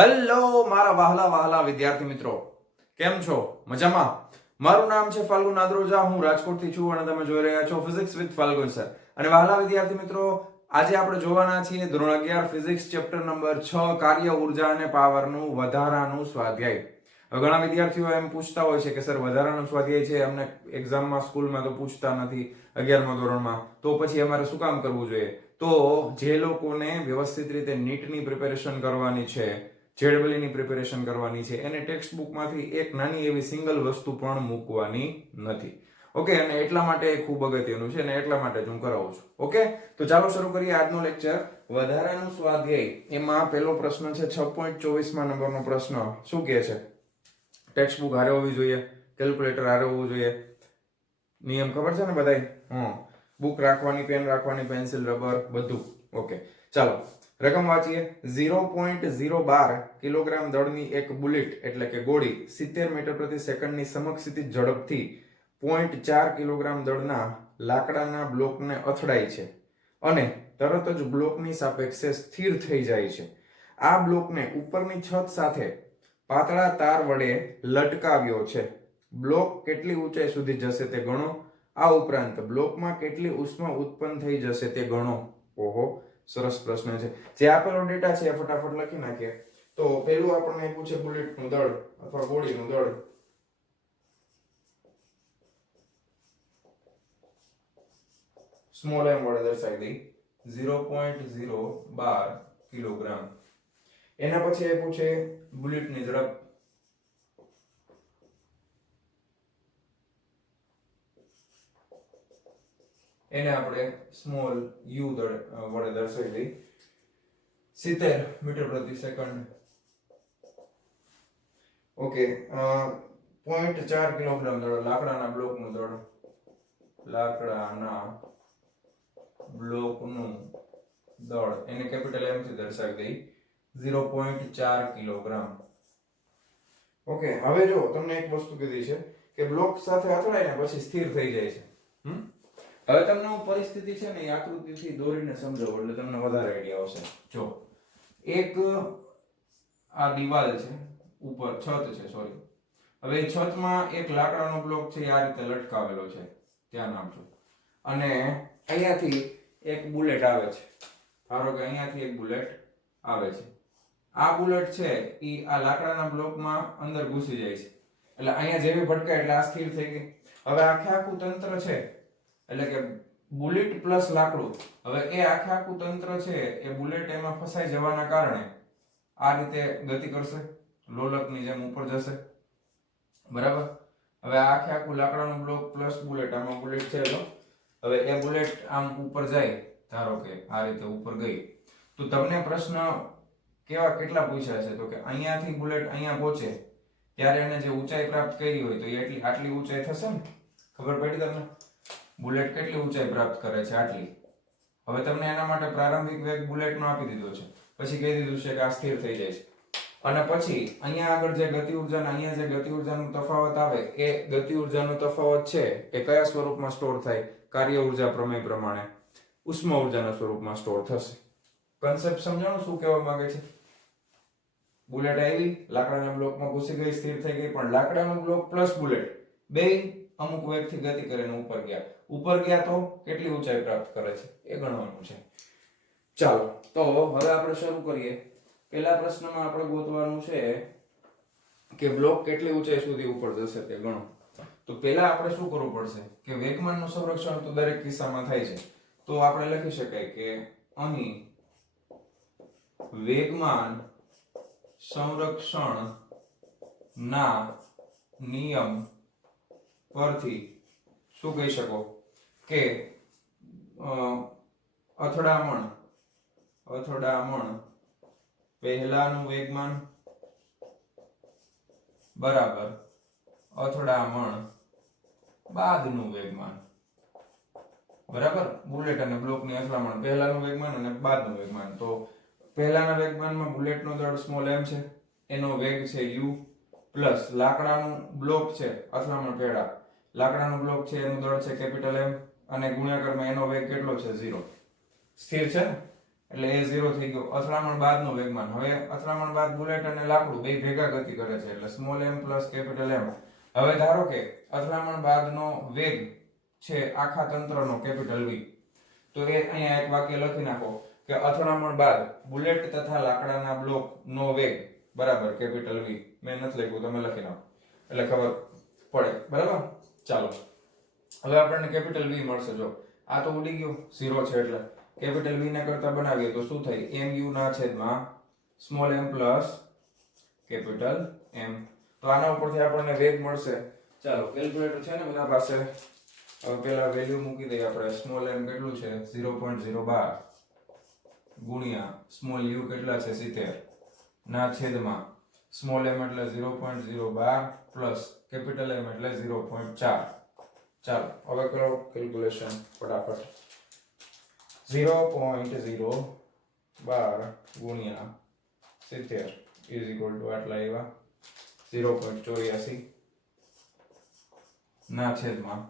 Hello મારા વહાલા વહાલા વિદ્યાર્થી મિત્રો, કેમ છો? મજામાં? મારું નામ છે ફાલ્ગુન નાદરોજા, હું રાજકોટથી છું અને તમે જોઈ રહ્યા છો ફિઝિક્સ વિથ ફાલ્ગુન સર. અને વહાલા વિદ્યાર્થી મિત્રો, આજે આપણે જોવાના છીએ ધોરણ 11 ફિઝિક્સ ચેપ્ટર નંબર 6 કાર્ય ઉર્જા અને પાવરનું વધારાનું સ્વાધ્યાય. હવે ઘણા વિદ્યાર્થીઓ એમ પૂછતા હોય છે કે સર વધારાનું સ્વાધ્યાય છે, અમને એક્ઝામમાં સ્કૂલમાં તો પૂછતા નથી 11મા ધોરણમાં, તો પછી અમારે શું કામ કરવું જોઈએ? તો જે લોકોને વ્યવસ્થિત રીતે નીટની પ્રિપેરેશન કરવાની છે, જેડબલની પ્રિપેરેશન કરવાની છે, એને ટેક્સ્ટ બુકમાંથી એક નાની એવી સિંગલ વસ્તુ પણ મૂકવાની નથી. ઓકે, અને એટલા માટે ખૂબ અગત્યનું છે અને એટલા માટે જ હું કરાવું છું. ઓકે, તો ચાલો શરૂ કરીએ આજનો લેક્ચર. વધારાનું સ્વાધ્યાય એમાં પહેલો પ્રશ્ન છે 6.24 નંબરનો પ્રશ્ન. શું કહે છે? ટેક્સ્ટ બુક હારે હોવી જોઈએ, કેલ્ક્યુલેટર હારે હોવું જોઈએ, નિયમ ખબર છે ને બધાય? બુક રાખવાની, પેન રાખવાની, પેન્સિલ, રબર, બધું. ઓકે, ચાલો રકમ વાંચીએ. 0.012 કિલોગ્રામ દળની એક બુલેટ એટલે કે ગોળી 70 મીટર પ્રતિ સેકન્ડની સમક્ષિતિજ ઝડપથી 0.4 કિલોગ્રામ દળના લાકડાના બ્લોકને અથડાય છે અને તરત જ બ્લોકની સાપેક્ષે સ્થિર થઈ જાય છે. આ બ્લોકને ઉપરની છત સાથે પાતળા તાર વડે લટકાવ્યો છે. બ્લોક કેટલી ઊંચાઈ સુધી જશે તે ગણો. આ ઉપરાંત બ્લોકમાં કેટલી ઉષ્મા ઉત્પન્ન થઈ જશે તે ગણો. ઓહો, સરસ પ્રશ્ન છે. જે આપેલો ડેટા છે ફટાફટ લખી નાખીએ. તો પહેલું આપણને આપ્યું છે બુલેટનું દળ અથવા ગોળીનું દળ. સ્મોલ m વડે દર્શાવી દઈ 0.012 કિલોગ્રામ. એના પછી આપ્યું છે બુલેટની ઝડપ. એને આપણે સ્મોલ u વડે દર્શાવી દઈ 70 મીટર પ્રતિ સેકન્ડ. ઓકે, 0.4 કિલોગ્રામ દળ લાકડાના બ્લોકનું દળ. લાકડાના બ્લોકનું દળ એને કેપિટલ M થી દર્શાવી દઈ 0.4 કિલોગ્રામ. ઓકે, હવે જો તમને એક વસ્તુ કીધી છે કે બ્લોક સાથે અથડાય ને પછી સ્થિર થઈ જાય છે. હવે તમને હું પરિસ્થિતિ છે ને એ આકૃતિથી દોરીને સમજાવું એટલે તમને વધારે આઈડિયા આવશે. જો એક આ દિવાલ છે, ઉપર છત છે, સોરી. હવે છતમાં એક લાકડાનો બ્લોક છે, આ રીતે લટકાવેલો છે, ધ્યાન આપજો. અને અહીંયાથી એક બુલેટ આવે છે. ધારો કે અહીંયાથી એક બુલેટ આવે છે. આ બુલેટ છે ઈ આ લાકડાના બ્લોકમાં અંદર ઘૂસી જાય છે. એટલે અહીંયા જેવી ભટકાય એટલે આ સ્થિર થઈ ગઈ. હવે આખે આખું તંત્ર છે, એટલે કે બુલેટ પ્લસ લાકડું, હવે એ આખે આખું તંત્ર છે એ બુલેટ એમાં ફસાઈ જવાના કારણે આ રીતે ગતિ કરશે, લોલકની જેમ ઉપર જશે. બરાબર? હવે આખે આખું લાકડાનું બ્લોક પ્લસ બુલેટ, આમાં બુલેટ છે. હવે એ બુલેટ આમ ઉપર જાય, ધારો કે આ રીતે ઉપર ગઈ, તો તમને પ્રશ્ન કેટલા પૂછ્યા છે? તો કે અહીંયાથી બુલેટ અહીંયા પહોંચે ત્યારે એને જે ઊંચાઈ પ્રાપ્ત કરી હોય તો એ આટલી ઊંચાઈ થશે ને? ખબર પડી તમને? બુલેટ કેટલી ઊંચાઈ પ્રાપ્ત કરે છે? આટલી. હવે તમને એના માટે પ્રારંભિક વેગ બુલેટનો આપી દીધો છે, પછી કહી દીધું છે કે આ સ્થિર થઈ જાય છે. અને પછી અહીંયા આગળ જે ગતિ ઉર્જા અને અહીંયા જે ગતિ ઉર્જાનો તફાવત આવે, એ ગતિ ઉર્જાનો તફાવત છે એ કયા સ્વરૂપમાં સ્ટોર થાય? કાર્ય ઉર્જા પ્રમેય પ્રમાણે ઉષ્મા ઉર્જાના સ્વરૂપમાં સ્ટોર થશે. કન્સેપ્ટ સમજાણો શું કહેવા માંગે છે? બુલેટ આવી, લાકડાના બ્લોકમાં ઘૂસી ગઈ, સ્થિર થઈ ગઈ, પણ લાકડાનો બ્લોક પ્લસ બુલેટ બેય અમુક વેગથી ગતિ કરીને ઉપર ગયા. ઉપર ગયા તો કેટલી ઊંચાઈ પ્રાપ્ત કરે છે એ ગણવાનું છે. ચાલો, તો હવે આપણે શરૂ કરીએ. પહેલા પ્રશ્નમાં આપણે ગોતવાનું છે કે બ્લોક કેટલી ઊંચાઈ સુધી ઉપર જશે તે ગણો. તો પહેલા આપણે શું કરવું પડશે કે વેગમાનનું સંરક્ષણ તો દરેક કિસ્સામાં થાય છે. તો આપણે લખી શકાય કે અહીં વેગમાન સંરક્ષણ ના નિયમ પરથી શું કહી શકો કે અથડામણ પહેલાનું વેગમાન બરાબર અથડામણ બાદનું વેગમાન. બરાબર? બુલેટ અને બ્લોકની અથડામણ પહેલાનું વેગમાન અને બાદનું વેગમાન. તો પહેલાના વેગમાનમાં બુલેટનો દળ સ્મોલ m છે, એનો વેગ છે u, પ્લસ લાકડાનું બ્લોક છે, અથડામણ પહેલા લાકડાનું બ્લોક છે એનું દળ છે કેપિટલ M, અને ગુણાકારમાં એનો વેગ કેટલો છે? 0. સ્થિર છે ને? એટલે એ 0 થઈ ગયો. અથડામણ બાદનું વેગમાન. હવે અથડામણ બાદ બુલેટ અને લાકડું બે ભેગા ગતિ કરે છે એટલે small m plus capital M. હવે ધારો કે અથડામણ બાદનો વેગ છે આખા તંત્રનો કેપિટલ V. તો એ અહીંયા એક વાક્ય લખી નાખો કે અથડામણ બાદ બુલેટ તથા લાકડાના બ્લોકનો વેગ બરાબર કેપિટલ V. મેં નથી લખ્યું, તમે લખી નાખો એટલે ખબર પડે. બરાબર, ચાલો હવે આપણને કેપિટલ V મળશે. જો આ તો ઉડી ગયું 0 છે એટલે કેપિટલ V ને કરતા બનાવીએ તો શું થાય? mu ના છેદમાં small m plus capital M. તો આના ઉપરથી આપણને વેગ મળશે. ચાલો કેલ્ક્યુલેટર છે ને બધા પાસે? હવે પેલા વેલ્યુ મૂકી દઈએ આપણે. સ્મોલ m કેટલું છે? 0.012 ગુણ્યા સ્મોલ u કેટલા છે? 70 ના છેદમાં સ્મોલ m એટલે 0.012 પ્લસ કેપિટલ M એટલે 0.4. ચાલો હવે કરો કેલ્ક્યુલેશન ફટાફટ. 0.012 ગુણ્યા 70 ઇઝ ઇક્વલ ટુ આટલા આવ્યા 0.84 ના છેદમાં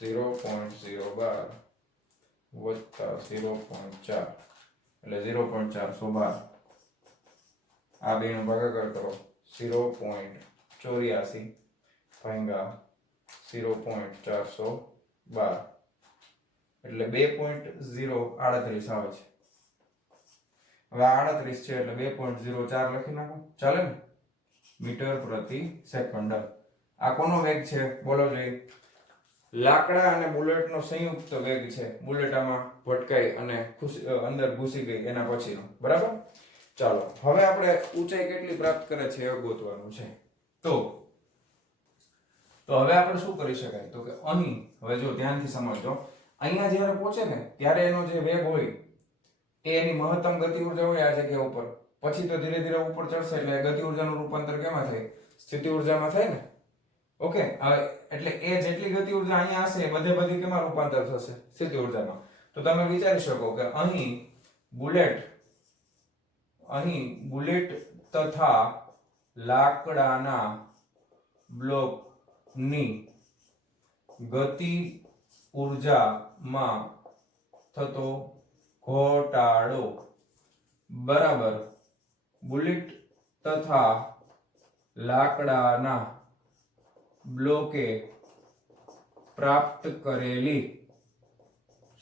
0.012 વત્તા 0.4 એટલે 0.412. આ બેનો ભાગાકાર કરો. 0.84 ભાગ્યા 0.412 એટલે 2.038 આવે છે. હવે આ 38 છે એટલે 2.04 લખી નાખો. ચાલે ને? મીટર પ્રતિ સેકન્ડ. આ કોનો વેગ છે બોલો જોઈએ? લાકડા અને બુલેટનો સંયુક્ત વેગ છે. બુલેટ આમાં ભટકાઈ અને અંદર ઘૂસી ગઈ એના પછીનો. બરાબર, ચાલો હવે આપણે ઊંચાઈ કેટલી પ્રાપ્ત કરે છે એ ગોતવાનું છે. તો હવે આપણે શું કરી શકાય? તો કે અહીં હવે જો ધ્યાનથી સમજજો, અહીંયા જ્યારે પહોંચે ને ત્યારે એનો જે વેગ હોય એ એની મહત્તમ ગતિ ઉર્જા હોય આ જગ્યા ઉપર. પછી તો ધીરે ધીરે ઉપર ચડશે એટલે ગતિ ઉર્જાનું રૂપાંતર કેમાં થાય? સ્થિતિ ઉર્જામાં થાય ને. ઓકે, હવે એટલે એ જેટલી ગતિ ઉર્જા અહીંયા હશે એ બધે બધી કેમાં રૂપાંતર થશે? સ્થિતિ ઉર્જામાં. તો તમે વિચારી શકો કે અહીં બુલેટ તથા લાકડાના બ્લોકની ગતિ ઉર્જામાં થતો ઘટાડો બરાબર બુલેટ તથા લાકડાના બ્લોકે પ્રાપ્ત કરેલી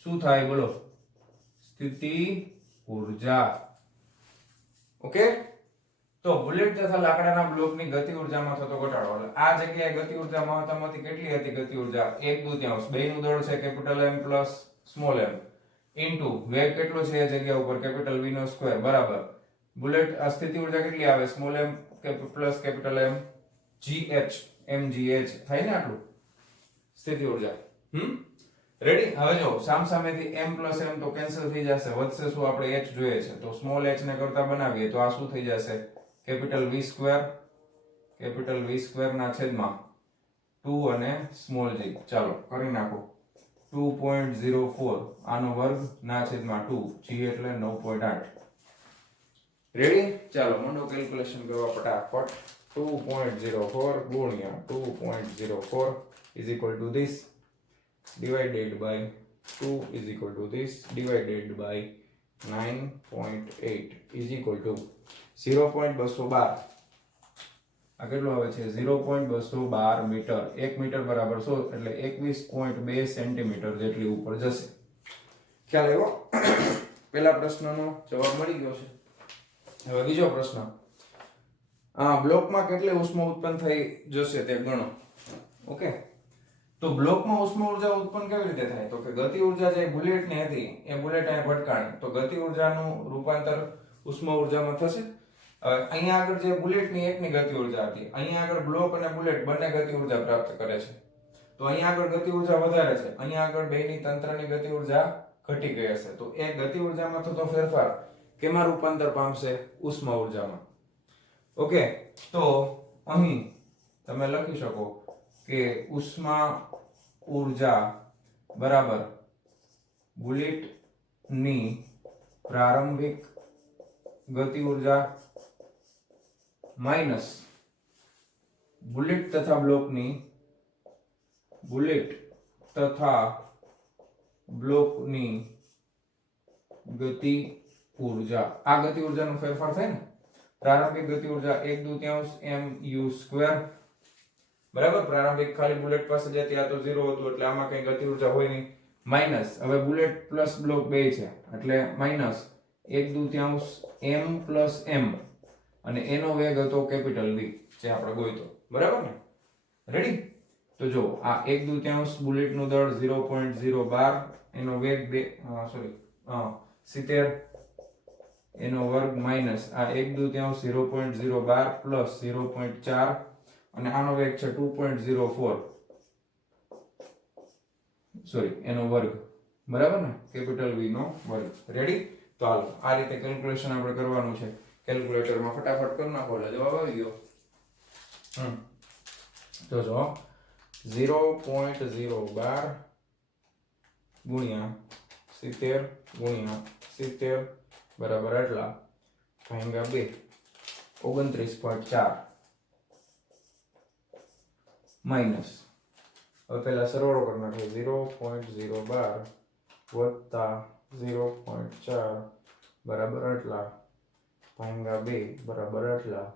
શું થાય બોલો? સ્થિતિ ઉર્જા. ઓકે, તો બુલેટ તથા લાકડાના બ્લોકની ગતિ ઉર્જામાં થતો ઘટાડો. એટલે આ જગ્યાએ ગતિ ઉર્જા મહત્તમ હતી. કેટલી હતી ગતિ ઉર્જા? 1/2. બેયનું દળ છે capital M plus small m into વેગ કેટલો છે એ જગ્યા ઉપર કેપિટલ V નો સ્ક્વેર બરાબર બુલેટ. આ સ્થિતિ ઉર્જા કેટલી આવે? Small m plus capital M gh mgh થાય ને આટલું સ્થિતિ ઉર્જા. રેડી? હવે જો સામસામેથી m પ્લસ m તો કેન્સલ થઈ જશે. વધશે શું? આપણે h જોઈએ છે તો સ્મોલ h ને કરતા બનાવીએ તો આ શું થઈ જશે? કેપિટલ V સ્ક્વેર ના છેદમાં 2 અને સ્મોલ g. ચાલો કરી નાખો. 2.04 આનો વર્ગ ના છેદમાં 2 g એટલે 9.8. રેડી? ચાલો મંડો કેલ્ક્યુલેશન કરવા ફટાફટ. 2.04 ગુણ્યા 2.04 is equal to this divided by 2 is equal to this divided by 9.8 is equal to 0.212. આ કેટલું આવે છે? 0.212 મીટર. 1 મીટર બરાબર 100 એટલે 21.2 સેન્ટીમીટર જેટલી ઉપર જશે. ખ્યાલ આવ્યો? પહેલા પ્રશ્નનો જવાબ મળી ગયો છે. હવે બીજો પ્રશ્ન. બ્લોકમાં કેટલી ઉષ્મા ઉત્પન્ન થઈ જશે તે ગણો. ઓકે, તો બ્લોકમાં ઉષ્મા ઉર્જા ઉત્પન્ન કેવી રીતે થાય? તો કે ગતિ ઉર્જા જે બુલેટની હતી એ બુલેટ અહીં ભટકાણી તો ગતિ ઉર્જાનું રૂપાંતર ઉષ્મા ઉર્જામાં થશે. હવે અહીંયા આગળ જે બુલેટની એકની ગતિ ઉર્જા હતી, અહીંયા આગળ બ્લોક અને બુલેટ બંને ગતિ ઉર્જા પ્રાપ્ત કરે છે. તો અહીંયા આગળ ગતિ ઉર્જા વધારે છે, અહીંયા આગળ બેની તંત્રની ગતિ ઉર્જા ઘટી ગઈ હશે. તો એ ગતિ ઉર્જામાં થતો ફેરફાર કેમાં રૂપાંતર પામશે? ઉષ્મા ઉર્જામાં. ઓકે, તો અહીં તમે લખી શકો કે ઉષ્મા ઉર્જા બરાબર બુલેટની પ્રારંભિક ગતિ ઉર્જા માઈનસ બુલેટ તથા બ્લોકની ગતિ ઊર્જા, આ ગતિ ઊર્જાનો ફેરફાર થાય ને, પ્રારંભિક ગતિ ઊર્જા 1/2 mu², બરાબર. પ્રારંભિક ખાલી બુલેટ પાસે જે ત્યાં તો 0 હતું એટલે આમાં કઈ ગતિ ઊર્જા હોય નહીં, માઈનસ, હવે બુલેટ પ્લસ બ્લોક બે છે એટલે માઈનસ 1/2 m પ્લસ m, અને એનો વેગ હતો કેપિટલ V જે આપણે ગોઈતો, બરાબર ને. રેડી? તો જો આ 1/2 બુલેટનું દળ 0.012, એનો વેગ 70 એનો વર્ગ માઈનસ આ 1/2 0.012 પ્લસ 0.4, અને આનો વેગ છે 2.04, એનો વર્ગ, બરાબર ને, કેપિટલ V નો વર્ગ. રેડી? તો હાલો આ રીતે કેલ્ક્યુલેશન આપણે કરવાનું છે. કેલ્ક્યુલેટરમાં ફટાફટ કરી નાખો એટલે જવાબ આવી ગયો. તો જો 0.012 ગુણ્યા 70 ગુણ્યા 70 બરાબર એટલા ભાગ્યા 2, 29.4 માઈનસ, હવે પહેલા સરવાળો કરી નાખો, 0.012 વત્તા 0.4 બરાબર એટલા ભાગ્યા 2 બરાબર એટલા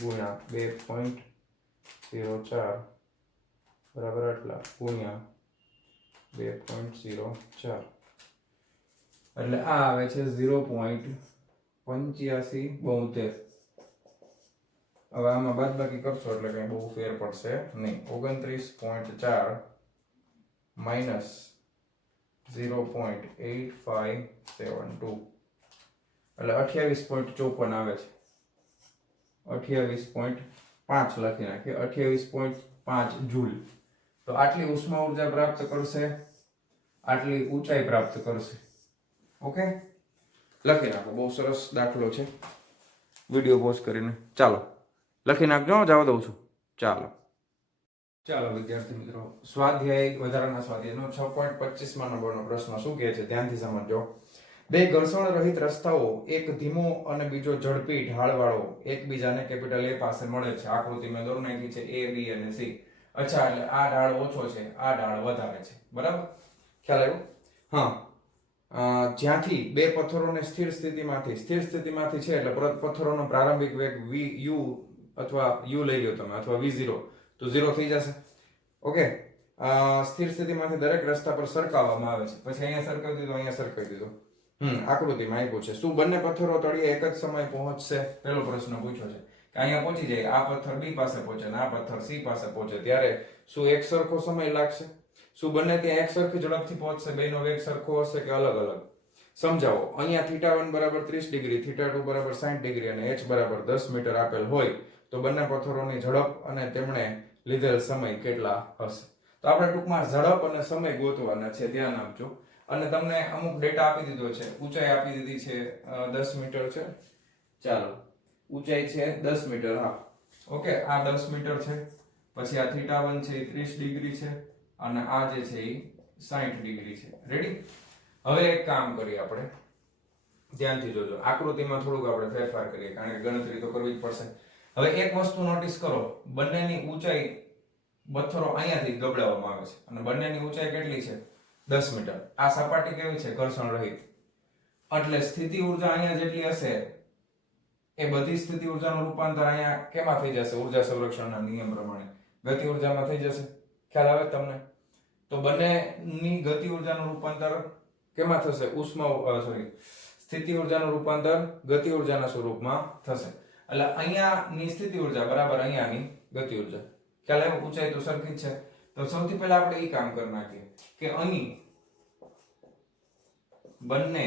ગુણ્યા 2.04 બરાબર એટલા ગુણ્યા 2.04, એટલે આ આવે છે 0.8572. હવે આમાં બાદબાકી કરશો એટલે કઈ બહુ ફેર પડશે નહીં. 29.4 માઈનસ 0.8572 એટલે 28.54 આવે છે. 28.5 લખી નાખીએ, 28.5 જૂલ. તો આટલી ઉષ્મા ઊર્જા પ્રાપ્ત કરશે, આટલી ઊંચાઈ પ્રાપ્ત કરશે. ઓકે, લખી નાખો. બહુ સરસ દાખલો છે. વિડીયો પોઝ કરીને ચાલો લખી નાખજો, જવા દઉં છું. ચાલો વિદ્યાર્થી મિત્રો, સ્વાધ્યાય વધારાના સ્વાધ્યાયનો 6.25 નંબરનો પ્રશ્ન શું કહે છે ધ્યાનથી સમજો. બે ઘર્ષણ રહિત રસ્તાઓ, એક ધીમો અને બીજો ઝડપી ઢાળવાળો, એકબીજાને કેપિટલ A પાસે મળે છે. આકૃતિ મેં દોરી નાખી છે A, B અને C. અચ્છા, એટલે આ ઢાળ ઓછો છે, આ ઢાળ વધારે છે, બરાબર? ખ્યાલ આવ્યો? હા. જ્યાંથી બે પથ્થરોને સ્થિર સ્થિતિમાંથી છે એટલે પથ્થરોનો પ્રારંભિક વેગ u અથવા u લઈ લો તમે, અથવા v0, તો 0 થઈ જશે. ઓકે, સ્થિર સ્થિતિમાંથી દરેક રસ્તા પર સરકાવવામાં આવે છે. પછી અહીંયા સરકાવી દીધો, અહીંયા સરકાવી દીધો. આકૃતિમાં આપ્યું છે. શું બંને પથ્થરો તળિયે એક જ સમયે પહોંચશે? પહેલો પ્રશ્ન પૂછ્યો છે કે અહીંયા પહોંચી જાય, આ પથ્થર B પાસે પહોંચે અને આ પથ્થર C પાસે પહોંચે, ત્યારે શું એક સરખો સમય લાગશે? શું બંને ત્યાં એક સરખી ઝડપથી પહોંચશે? બેનો વેગ સરખો હશે કે અલગ અલગ? સમજાવો. અહીંયા θ1 બરાબર 30 ડિગ્રી, θ2 બરાબર 60 ડિગ્રી અને h બરાબર 10 મીટર આપેલ હોય તો બંને પથ્થરોની ઝડપ અને તેમણે લીધેલ સમય કેટલા હશે? તો આપણે ટૂંકમાં ઝડપ અને સમય ગોતવાના છે, ધ્યાન આપજો. અને તમને અમુક ડેટા આપી દીધો છે. ઊંચાઈ આપી દીધી છે 10 મીટર છે. ચાલો, ઊંચાઈ છે 10 મીટર. હા, ઓકે, આ 10 મીટર છે. પછી આ θ1 છે એ 30 ડિગ્રી છે અને આ જે છે એ 60 ડિગ્રી છે. રેડી? હવે એક કામ કરીએ આપણે, ધ્યાનથી જોજો. આકૃતિમાં થોડુંક આપણે ફેરફાર કરીએ કારણ કે ગણતરી તો કરવી જ પડશે. હવે એક વસ્તુ નોટિસ કરો, બંનેની ઊંચાઈ પથ્થરો અહીંયાથી ગબડાવવામાં આવે છે અને બંનેની ઊંચાઈ કેટલી છે? 10 મીટર. આ સપાટી કેવી છે? ઘર્ષણ રહિત. એટલે સ્થિતિ ઊર્જા અહીંયા જેટલી હશે એ બધી સ્થિતિ ઊર્જાનું રૂપાંતર અહીંયા કેમાં થઈ જશે? ઊર્જા સંરક્ષણના નિયમ પ્રમાણે ગતિ ઊર્જામાં થઈ જશે. ખ્યાલ આવે તમને? તો બંનેની ગતિ ઊર્જાનું રૂપાંતર કેમાં થશે? સ્થિતિ ઊર્જાનું રૂપાંતર ગતિ ઊર્જાના સ્વરૂપમાં થશે. એટલે અહીંયાની સ્થિતિ ઊર્જા બરાબર અહીંયાની ગતિ ઊર્જા. ખ્યાલ આવ્યો? ઊંચાઈ તો સરખી જ છે. તો સૌથી પહેલા આપણે એ કામ કરી નાખીએ કે અહીં બંને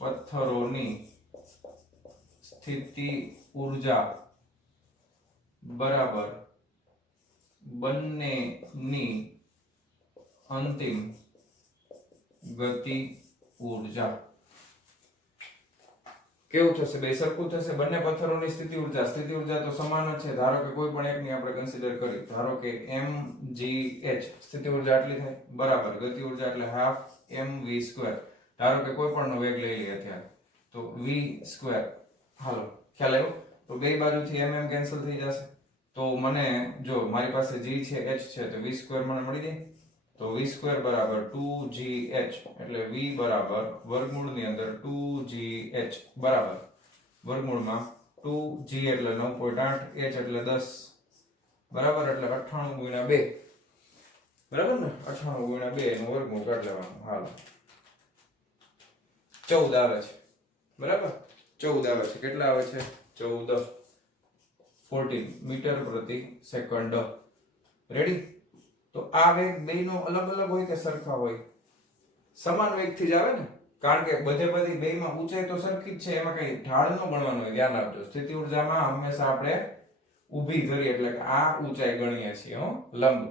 પથ્થરોની સ્થિતિ ઊર્જા બરાબર બંનેની અંતિમ ગતિ ઊર્જા. કેવું થશે? બે સરખું થશે. બંને પથ્થરોની સ્થિતિ ઊર્જા તો સમાન જ છે. ધારો કે કોઈ પણ એકની આપણે કન્સિડર કરી, ધારો કે mgh સ્થિતિ ઊર્જા આટલી થાય બરાબર ગતિ ઊર્જા એટલે હાફ mv². ધારો કે કોઈ પણ નો વેગ લઈ લઈએ અત્યારે તો v². હાલો, ખ્યાલ આવ્યો? તો બે બાજુથી mm કેન્સલ થઈ જશે. તો મને જો મારી પાસે g છે h છે તો v² મને મળી જાય. તો તો v² બરાબર 2gh એટલે v બરાબર વર્ગમૂળની અંદર 2gh બરાબર વર્ગમૂળમાં 2g એટલે 9.8 h એટલે 10 બરાબર એટલે 98 ગુણ્યા 2 બરાબર ને 98 ગુણ્યા 2 નું વર્ગમૂળ કાઢી લેવાનું હાલ 14 આવે છે બરાબર 14 આવે છે કેટલા આવે છે 14 મીટર પ્રતિ સેકન્ડ રેડી તો આ વેગ બેયનો અલગ અલગ હોય કે સરખા હોય સમાન વેગથી જ આવે ને કારણ કે બધી બેયમાં ઊંચાઈ તો સરખી જ છે એમાં કઈ ઢાળ ન ગણવાનું હોય ધ્યાન આપજો સ્થિતિ ઊર્જામાં હંમેશા આપણે ઊભી ધરી એટલે કે આ ઊંચાઈ ગણીએ છીએ લંબ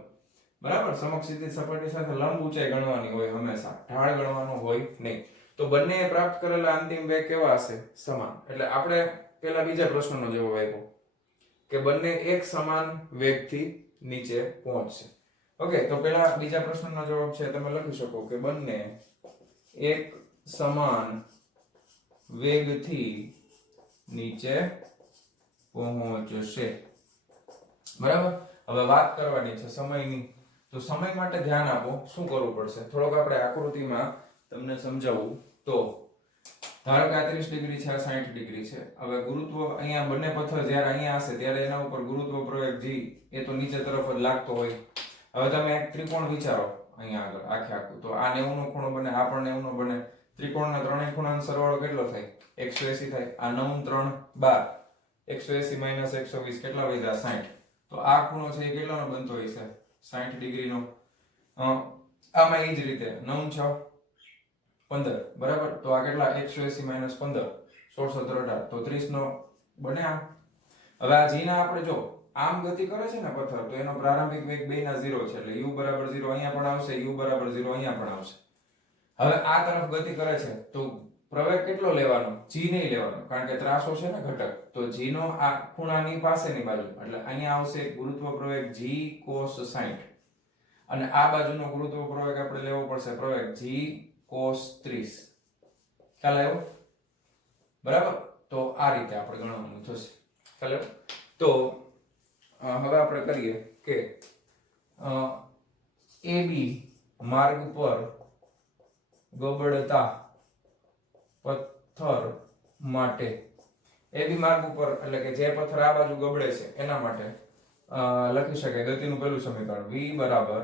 બરાબર સમક્ષ સીધી સપાટી સાથે લંબ ઊંચાઈ ગણવાની હોય હંમેશા ઢાળ ગણવાનો હોય નહીં તો બંને પ્રાપ્ત કરેલા અંતિમ વેગ કેવા હશે સમાન એટલે આપણે પહેલા બીજા પ્રશ્નનો જવાબ આપ્યો કે બંને એક સમાન વેગથી નીચે પહોંચશે ઓકે તો પહેલા બીજા પ્રશ્નનો જવાબ છે તમે લખી શકો કે બંને એક સમાન વેગથી નીચે પહોંચશે બરાબર હવે વાત કરવાની છે સમયની તો સમય માટે ધ્યાન આપો શું કરવું પડશે થોડોક આપણે આકૃતિમાં તમને સમજાવું તો ધારો કે 30 ડિગ્રી છે 60 ડિગ્રી છે હવે ગુરુત્વ અહીંયા બંને પથ્થર જ્યારે અહીંયા હશે ત્યારે એના ઉપર ગુરુત્વ પ્રયોગ g એ તો નીચે તરફ જ લાગતો હોય હવે તમે એક ત્રિકોણ વિચારો અહીંયા આગળ આખું તો આ 90 નો ખૂણો બને આ પણ 90 નો બને ત્રિકોણના ત્રણેય ખૂણાનો સરવાળો કેટલો થાય 180 થાય આ 9 3 12 180 - 120 કેટલા વધ્યા 60 તો આ ખૂણો છે એ કેટલાનો બનતો હોય છે 60 ડિગ્રીનો આમાં એ જ રીતે 9 6 15 બરાબર તો આ કેટલા 180 - 15 1618 તો 30 નો બને આ હવે આ g ના આપણે જો આમ ગતિ કરે છે ને પથ્થર તો એનો પ્રારંભિક વેગ બેયના 0 છે એટલે u બરાબર 0 અહીંયા પણ આવશે u બરાબર 0 અહીંયા પણ આવશે હવે આ તરફ ગતિ કરે છે તો પ્રવેગ કેટલો લેવાનો g નહીં લેવાનો કારણ કે ત્રાસો છે ને ઘટક તો g નો આ ખૂણાની પાસેની બાજુ એટલે અહીંયા આવશે ગુરુત્વ પ્રવેગ g cos 60 અને આ બાજુનો ગુરુત્વ પ્રવેગ આપણે લેવો પડશે પ્રવેગ g cos 30 ખ્યાલ આવ્યો બરાબર તો આ રીતે આપણે ગણવાનું થશે ખ્યાલ આવ્યો તો હવે આપણે કરીએ કે AB માર્ગ પર ગબડતા પથ્થર માટે AB માર્ગ ઉપર એટલે કે જે પથ્થર આ બાજુ ગબડે છે એના માટે લખી શકાય ગતિનું પહેલું સમીકરણ v બરાબર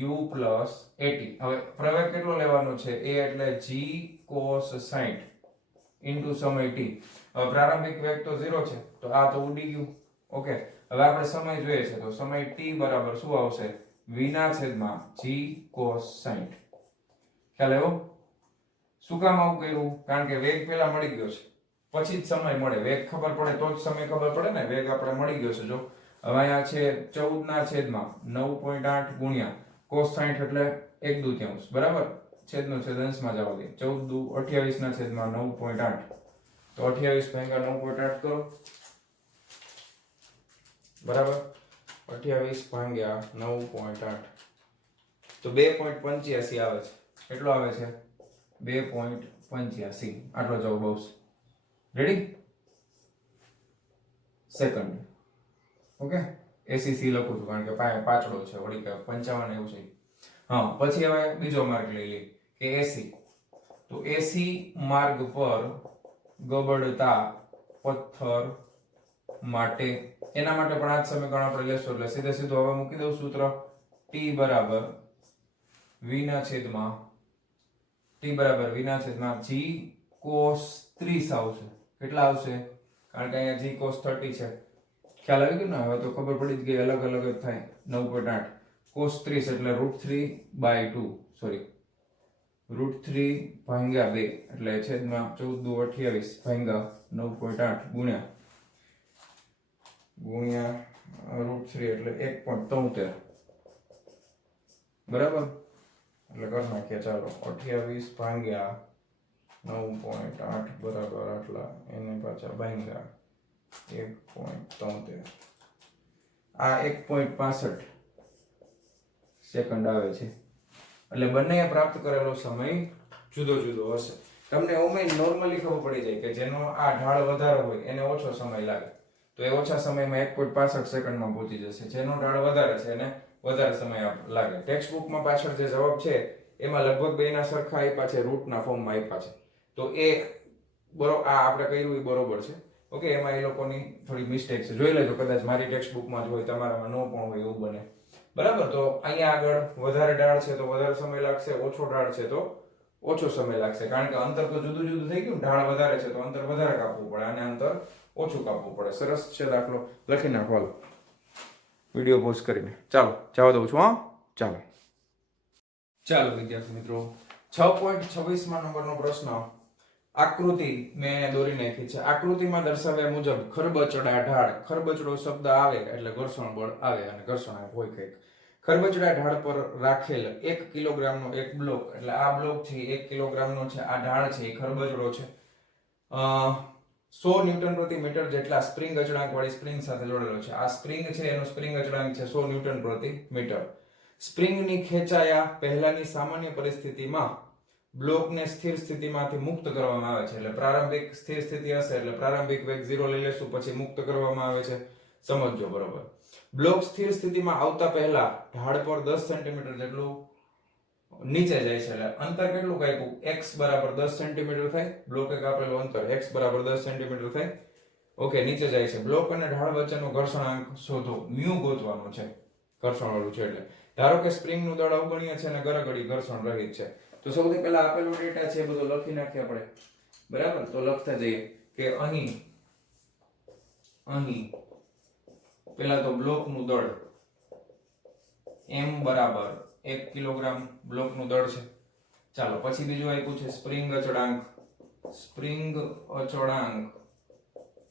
u plus at હવે પ્રવેગ કેટલો લેવાનો છે a એટલે g cos 60 into સમય t હવે પ્રારંભિક વેગ તો 0 છે તો આ તો ઉડી ગયું ઓકે હવે આપણે સમય જોઈએ છે તો સમય t બરાબર શું આવશે v ના છેદમાં g cos 60 ખ્યાલ આવ્યો શું કામ આવું કર્યું કારણ કે વેગ પહેલા મળી ગયો છે પછી જ સમય મળે વેગ ખબર પડે તો જ સમય ખબર પડે ને વેગ આપણે મળી ગયો છે જો હવે અહીંયા છે 14 ના છેદમાં 9.8 ગુણ્યા cos 60 એટલે 1/2 બરાબર છેદનો છેદ અંશમાં જવા દે 14 દુ 28 ના છેદમાં 9.8 તો 28 ભાગ્યા 9.8 કરો બરાબર 28 ભાગ્યા 9.8 તો 2.85 આવે છે કેટલો આવે છે 2.85 આટલો જવાબ આવશે રેડી સેકન્ડ ઓકે ACC લખું છું કારણ કે પાછળો છે વળી કે 55 એવું છે હા પછી હવે બીજો માર્ગ લઈ લઈએ કે AC તો AC માર્ગ પર ગબડતા પથ્થર માટે એના માટે પણ આ જ સમીકરણ આપણે લેશું એટલે સીધે સીધું હવે મૂકી દઉં સૂત્ર T બરાબર v ના છેદમાં g cos 30 આવશે કેટલા આવશે કારણ કે અહીંયા g cos 30 છે ખ્યાલ આવી ગયો ને હવે તો ખબર પડી જ ગઈ અલગ અલગ જ થાય 9.8 cos 30 એટલે √3/2 સોરી √3 ભાગ્યા 2 એટલે છેદમાં 14 દુ 28 ભાગ્યા 9.8 ગુણ્યા √3 એટલે 1.73 બરાબર એટલે કરી નાખીએ ચાલો 28 ભાગ્યા 9.8 બરાબર આટલા એને પાછા ભાગ્યા 1.73 આ 1.65 સેકન્ડ આવે છે એટલે બંનેએ પ્રાપ્ત કરેલો સમય જુદો જુદો હશે તમને ઓમેય નોર્મલી ખબર પડી જાય કે જેનો આ ઢાળ વધારે હોય એને ઓછો સમય લાગે તો એ ઓછા સમયમાં 1.65 સેકન્ડમાં પહોંચી જશે જેનો ઢાળ વધારે છે એને વધારે સમય લાગે. ટેક્સ્ટ બુકમાં પાછળ જે જવાબ છે એમાં લગભગ બેના સરખા આપ્યા છે, રૂટના ફોર્મમાં આપ્યા છે. તો એ આ આપણે કર્યું એ બરોબર છે. ઓકે, એમાં એ લોકોની થોડી મિસ્ટેક છે, જોઈ લેજો. કદાચ મારી ટેક્સ્ટ બુકમાં જ હોય, તમારામાં ન પણ હોય, એવું બને. બરાબર. તો અહીંયા આગળ વધારે ઢાળ છે તો વધારે સમય લાગશે, ઓછો ઢાળ છે તો ઓછો સમય લાગશે, કારણ કે અંતર તો જુદું જુદું થઈ ગયું. ઢાળ વધારે છે તો અંતર વધારે કાપવું પડે અને અંતર ઓછું કાપવું પડે. સરસ છે દાખલો, લખી નાખો. હાલો, વિડીયો પોઝ કરીને ચાલો જવા દઉં છું. હા, ચાલો વિદ્યાર્થી મિત્રો, 6.26 નંબરનો પ્રશ્ન. આકૃતિ મેં દોરી નાખી છે. આકૃતિમાં દર્શાવ્યા મુજબ ખરબચડા ઢાળ, ખરબચડો શબ્દ આવે એટલે ઘર્ષણ બળ આવે અને ઘર્ષણ હોય કંઈક. ખરબચડા ઢાળ પર રાખેલ 1 કિલોગ્રામનો એક બ્લોક, એટલે આ બ્લોક છે 1 કિલોગ્રામનો છે, આ ઢાળ છે એ ખરબચડો છે. 100 ન્યૂટન પ્રતિ મીટર જેટલા સ્પ્રિંગ અચળાંક વાળી સ્પ્રિંગ સાથે જોડેલો છે. આ સ્પ્રિંગ છે એનો સ્પ્રિંગ અચળાંક છે 100 ન્યૂટન પ્રતિ મીટર. સ્પ્રિંગની ખેંચાયા પહેલાની સામાન્ય પરિસ્થિતિમાં બ્લોકને સ્થિર સ્થિતિમાંથી મુક્ત કરવામાં આવે છે. એટલે પ્રારંભિક સ્થિર સ્થિતિ હશે એટલે પ્રારંભિક વેગ 0 લઈ લેશું, પછી મુક્ત કરવામાં આવે છે. સમજજો બરોબર. બ્લોક સ્થિર સ્થિતિમાં આવતા પહેલા ઢાળ પર 10 સેન્ટીમીટર જેટલું નીચે જાય છે. એટલે અંતર કેટલું કાપ્યું? x બરાબર 10 સેન્ટીમીટર થાય. બ્લોકે કાપેલું અંતર x બરાબર 10 સેન્ટીમીટર થાય. ઓકે, નીચે જાય છે. બ્લોક અને ઢાળ વચ્ચેનો ઘર્ષણાંક શોધો. મ્યુ ગોતવાનો છે, ઘર્ષણ વાળું છે. એટલે ધારો કે સ્પ્રિંગ નું દળ અવગણ્ય છે અને ગરગડી ઘર્ષણ રહિત છે. તો સૌથી પહેલા આપેલો ડેટા છે બધો લખી નાખીએ આપણે. બરાબર. તો લખતા જઈએ કે અહીં પેલા તો બ્લોક નું દળ m બરાબર 1 કિલોગ્રામ બ્લોક નું દળ છે. ચાલો, પછી બીજું આપ્યું છે સ્પ્રિંગ અચળાંક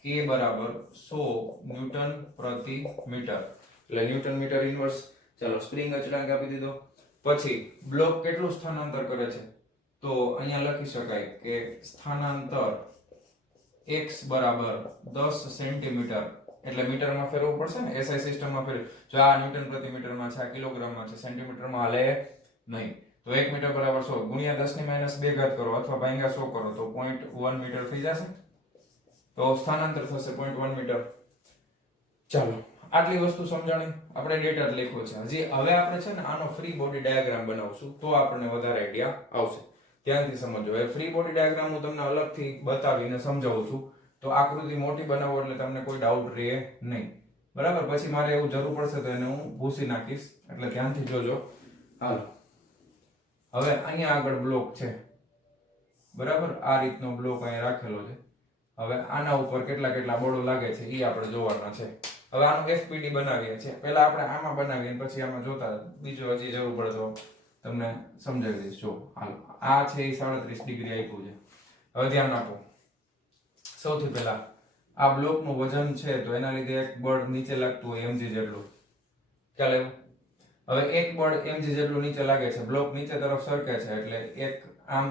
k બરાબર 100 ન્યૂટન પ્રતિ મીટર, એટલે ન્યૂટન મીટર ઇન્વર્સ. ચાલો, સ્પ્રિંગ અચળાંક આપી દીધો. પછી બ્લોક કેટલું સ્થાનાંતર કરે છે? તો અહીંયા લખી શકાય કે સ્થાનાંતર x બરાબર 10 સેન્ટીમીટર, એટલે મીટરમાં ફેરવવું પડશે ને, એસઆઈ સિસ્ટમમાં ફેરવ. જો આ ન્યૂટન પ્રતિ મીટરમાં છે, આ કિલોગ્રામમાં છે, સેન્ટીમીટરમાં હાલે નહીં. તો 1 મીટર બરાબર 100 ગુણ્યા 10 - 2 ઘાત કરો અથવા ભાગ્યા 100 કરો તો 0.1 મીટર થઈ જશે. તો સ્થાનાંતર થશે 0.1 મીટર. ચાલો, આટલી વસ્તુ સમજાણી. આપણે ડેટા જ લખ્યો છે. હજી હવે આપણે છે ને આનો ફ્રી બોડી ડાયાગ્રામ બનાવશું તો આપણને વધારે આઈડિયા આવશે. ધ્યાનથી સમજો. હવે ફ્રી બોડી ડાયાગ્રામ હું તમને અલગથી બતાવીને સમજાવું છું. તો આકૃતિ મોટી બનાવો એટલે તમને કોઈ ડાઉટ રહે નહીં. બરાબર. પછી મારે એવું જરૂર પડશે તો એને હું ભૂસી નાખીશ, એટલે ધ્યાનથી જોજો. હાલો, હવે અહીંયા આગળ બ્લોક છે. બરાબર. આ રીતનો બ્લોક અહીંયા રાખેલો છે. હવે આના ઉપર કેટલા કેટલા બળો લાગે છે એ આપણે જોવાના છે. હવે આનું એફપીડી બનાવીએ છીએ. પહેલા આપણે આમાં બનાવીએ પછી આમાં જોતા બીજો હજી જરૂર પડે તો તમને સમજાવી દઈશ. જો હાલો, આ છે એ 37 ડિગ્રી આપ્યું છે. હવે ધ્યાન આપો. સૌથી પહેલા આ બ્લોક નું વજન છે તો એના લીધે એક બળ નીચે લાગતું હોય mg જેટલું. ખ્યાલ આવ્યો? હવે એક બળ mg જેટલું નીચે લાગે છે. બ્લોક નીચે તરફ સરકે છે એટલે એક આમ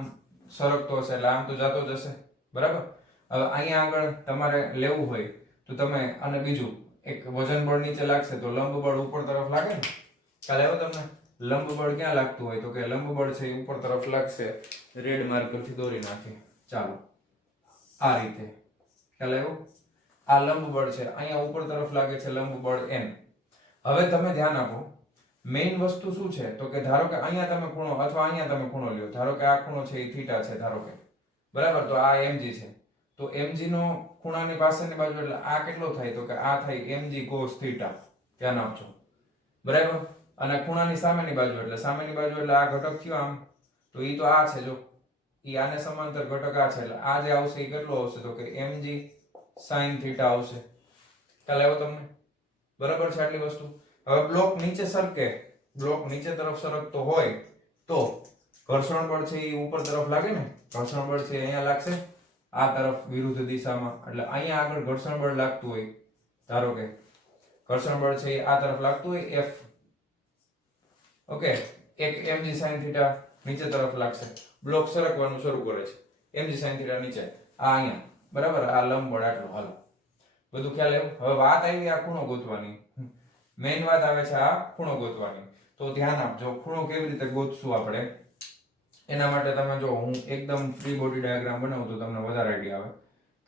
સરકતો હશે એટલે આમ તો જતો જ હશે. બરાબર. હવે અહીંયા આગળ તમારે લેવું હોય તો તમે, અને બીજું એક વજન બળ નીચે લાગશે તો લંબ બળ ઉપર તરફ લાગે ને. ખ્યાલ આવ્યો તમને? લંબ બળ ક્યાં લાગતું હોય તો કે લંબ બળ છે એ ઉપર તરફ લાગશે. રેડ માર્કરથી દોરી નાખીએ. ચાલો, આ રીતે. ખ્યાલ આવ્યો? આ લંબ બળ છે, અહીંયા ઉપર તરફ લાગે છે લંબ બળ n. હવે તમે ધ્યાન આપો. મેઇન વસ્તુ શું છે તો કે ધારો કે અહીંયા તમે ખૂણો અથવા અહીંયા તમે ખૂણો લ્યો. ધારો કે આ ખૂણો છે એ થીટા છે ધારો કે. બરાબર. તો આ mg છે. તો mg નો ખૂણાની પાસેની બાજુ એટલે આ કેટલો થાય તો કે આ થાય mg cos θ. ધ્યાન આપજો. બરાબર. અને ખૂણાની સામેની બાજુ એટલે આ ઘટક થયો આમ, તો ઈ તો આ છે. જો ઈ આને સમાંતર ઘટક આ છે એટલે આ જે આવશે એ કેટલો આવશે તો કે mg sin θ આવશે. ખ્યાલ આવ્યો તમને? બરાબર છે આટલી વસ્તુ. હવે બ્લોક નીચે સરકે, બ્લોક નીચે તરફ સરકતો હોય તો ઘર્ષણ બળ છે એ ઉપર તરફ લાગે ને. ઘર્ષણ બળ છે અહીંયા લાગશે આ તરફ વિરુદ્ધ દિશામાં, એટલે અહીંયા આગળ ઘર્ષણ બળ લાગતું હોય. ધારો કે ઘર્ષણ બળ છે આ તરફ લાગતું હોય F. ઓકે, એક mg sin θ નીચે તરફ લાગશે. બ્લોક સરકવાનું શરૂ કરે છે. mg sin θ નીચે આ અહીંયા. બરાબર. આ લંબ બળ આટલું. હાલો, બધું ખ્યાલ આવ્યો? હવે વાત આવી આ ખૂણો ગોતવાની. મેઇન વાત આવે છે આ ખૂણો ગોતવાની. તો ધ્યાન આપજો, ખૂણો કેવી રીતે ગોતશું આપણે એના માટે તમે જો હું એકદમ ફ્રી બોડી ડાયાગ્રામ બનાવું તો તમને વધારે આઈડિયા આવે.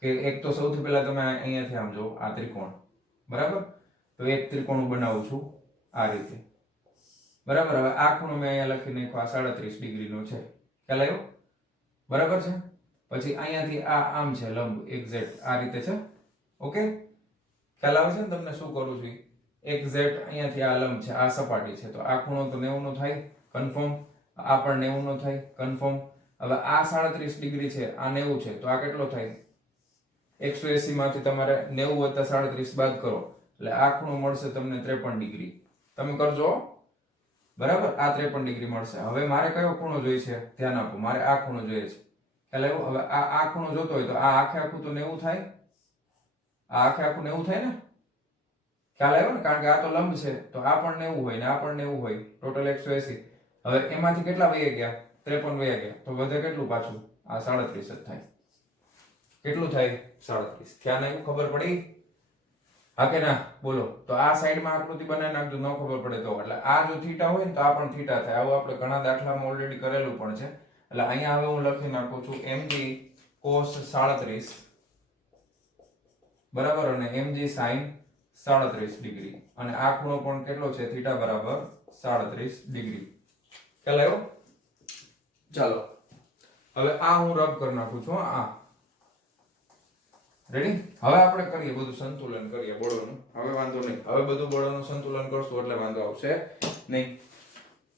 કે એક તો સૌથી પહેલા તમે અહીંયાથી આમ જો આ ત્રિકોણ. બરાબર. તો એક ત્રિકોણ બનાવું છું આ રીતે. બરાબર. હવે આ ખૂણો મેં અહીંયા લખી નાખ્યો, આ 37 ડિગ્રીનો છે. ખ્યાલ આવ્યો? બરાબર છે. પછી અહીંયાથી આ આમ છે લંબ એક્ઝેક્ટ આ રીતે છે. ઓકે, ખ્યાલ આવે છે ને તમને શું કરું છું? એક્ઝેક્ટ અહીંયાથી આ લંબ છે, આ સપાટી છે, તો આ ખૂણો તો 90 નો થાય કન્ફર્મ, આ પણ 90 નો થાય કન્ફર્મ. હવે આ 37 ડિગ્રી છે, આ 90 છે, તો આ કેટલો થાય? 180 માંથી તમારે 90 + 37 બાદ કરો એટલે આ ખૂણો મળશે તમને 53 ડિગ્રી. તમે કરજો બરાબર. આ 53 ડિગ્રી મળશે. હવે મારે કયો ખૂણો જોઈએ છે? ધ્યાન આપો, મારે આ ખૂણો જોઈએ છે. ખ્યાલ આવ્યો? હવે આ ખૂણો જોતો હોય તો આ આખે આખું તો 90 થાય, આ આખે આખું 90 થાય ને? ખ્યાલ આવ્યો ને? કારણ કે આ તો લંબ છે, તો આ પણ 90 હોય ને આ પણ 90 હોય, ટોટલ 180. હવે એમાંથી કેટલા વહી ગયા? 53 વહી ગયા, તો વધે કેટલું પાછું? આ 37 જ થાય. કેટલું થાય? 37. ધ્યાન આવ્યું? ખબર પડી? હા કે ના? બોલો. તો આ સાઈડમાં આકૃતિ બનાવી નાખજો, ન ખબર પડે તો. એટલે આ જો થીટા હોય ને તો આ પણ થીટા થાય. આવું આપણે ઘણા દાખલામાં ઓલરેડી કરેલું પણ છે. એટલે અહીંયા હવે હું લખી નાખું છું mg cos 37 બરાબર અને mg sin 37 ડિગ્રી, અને આ ખૂણો પણ કેટલો છે? થીટા બરાબર 37 ડિગ્રી. ખ્યાલ આવ્યો? ચાલો હવે આ હું રબ કરી નાખું છું. આ રેડી? હવે આપણે કરીએ બધું સંતુલન કરીએ બળોનું. હવે વાંધો નહીં, હવે બધું બળોનું સંતુલન કરશું એટલે વાંધો આવશે નહીં.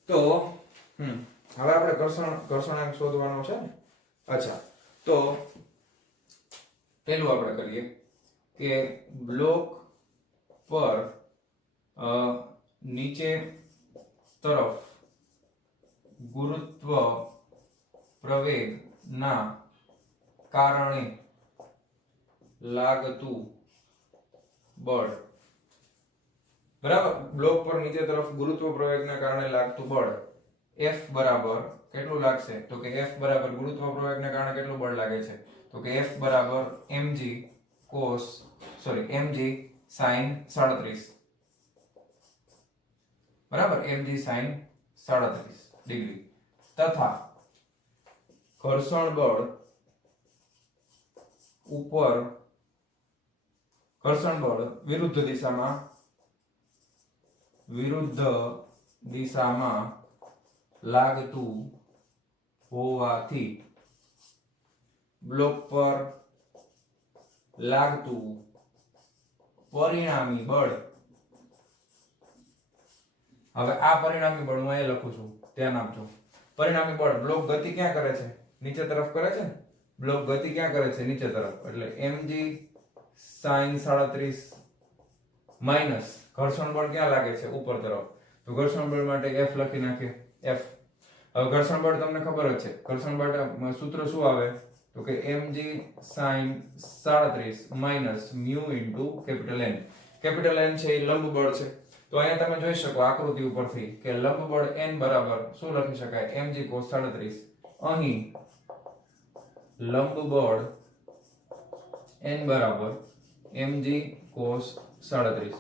તો હવે આપણે ઘર્ષણાંક શોધવાનો છે ને. અચ્છા, તો પેલું આપણે કરીએ કે બ્લોક પર નીચે તરફ ગુરુત્વ પ્રવેગના કારણે લાગતું બળ. બરાબર. બ્લોક પર નીચે તરફ ગુરુત્વ પ્રવેગના કારણે લાગતું બળ F બરાબર કેટલું લાગશે? તો કે F બરાબર ગુરુત્વ પ્રવેગના કારણે કેટલું બળ લાગે છે? તો કે F બરાબર mg sin 37 બરાબર, mg sin 37 ડિગ્રી તથા ઘર્ષણ બળ ઉપર ઘર્ષણ બળ વિરુદ્ધ દિશામાં લાગતું હોવાથી બ્લોક પર લાગતું પરિણામી બળ. હવે આ પરિણામી બળ હું અહીંયા લખું છું, ધ્યાન આપજો. પરિણામી બળ, બ્લોક ગતિ ક્યાં કરે છે? નીચે તરફ કરે છે ને. બ્લોક ગતિ ક્યાં કરે છે? નીચે તરફ. એટલે mg sin 37 માઈનસ ઘર્ષણ બળ ક્યાં લાગે છે? ઉપર તરફ. તો ઘર્ષણ બળ માટે F લખી નાખીએ. F. હવે ઘર્ષણ બળ તમને ખબર જ છે. ઘર્ષણ બળ સૂત્ર શું આવે? તો કે mg sin 37 minus mu into capital N. Capital N છે એ લંબ બળ છે. તો અહીંયા તમે જોઈ શકો આકૃતિ ઉપરથી કે લંબ બળ N બરાબર શું લખી શકાય? mg cos 37. અહીં લંબ બળ N બરાબર mg cos 37.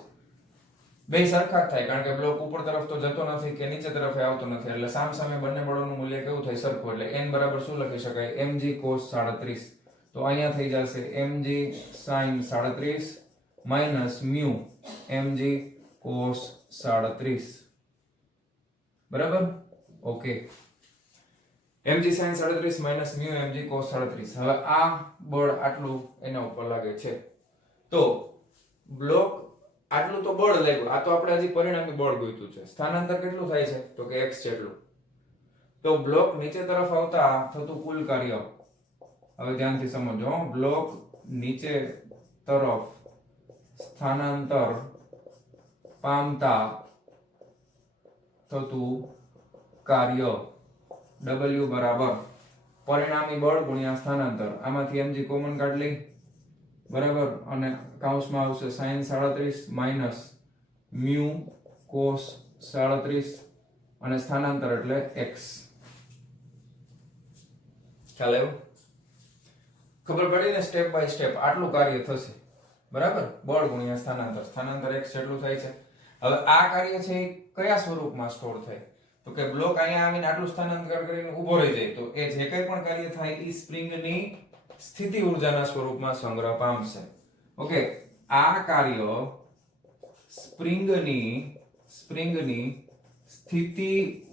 બે સરખા થાય કારણ કે બ્લોક ઉપર તરફ તો જતો નથી કે નીચે તરફ આવતો નથી, એટલે સામસામે બંને બળોનું મૂલ્ય કેવું થાય? સરખું. એટલે n બરાબર શું લખી શકાય? mg cos 37. તો અહીંયા થઈ જશે mg sin 37 minus mu mg cos 37. બરાબર? Okay. mg sin 37 minus mu mg cos 37. હવે આ બળ આટલું એના ઉપર લાગે છે. તો બ્લોક આટલું તો બળ લાગ્યું. આ તો આપણે હજી પરિણામી બળ ગોત્યું છે. સ્થાનાંતર કેટલું થાય છે? તો કે x જેટલું. તો બ્લોક નીચે તરફ આવતા થતું કુલ કાર્ય, હવે ધ્યાનથી સમજો. બ્લોક નીચે તરફ સ્થાનાંતર પામતા થતું કાર્ય W બરાબર પરિણામી બળ ગુણ્યા સ્થાનાંતર. આમાંથી mg કોમન કાઢ લઈ બરાબર, અને કૌંસમાં આવશે sin 37 માઈનસ mu cos 37 અને સ્થાનાંતર એટલે x. ખ્યાલ આવ્યો? ખબર પડી ને? સ્ટેપ બાય સ્ટેપ આટલું કાર્ય થશે. બરાબર? બળ ગુણ્યા સ્થાનાંતર. સ્થાનાંતર x જેટલું થાય છે. હવે આ કાર્ય છે એ કયા સ્વરૂપમાં સ્ટોર થાય? તો કે બ્લોક અહીંયા આવીને આટલું સ્થાનાંતર કરીને ઊભો રહી જાય તો એ જે કંઈ પણ કાર્ય થાય એ સ્પ્રિંગની સ્થિતિ ઊર્જાના સ્વરૂપમાં સંગ્રહ પામશે. ઓકે, આ કાર્ય સ્પ્રિંગની સ્થિતિ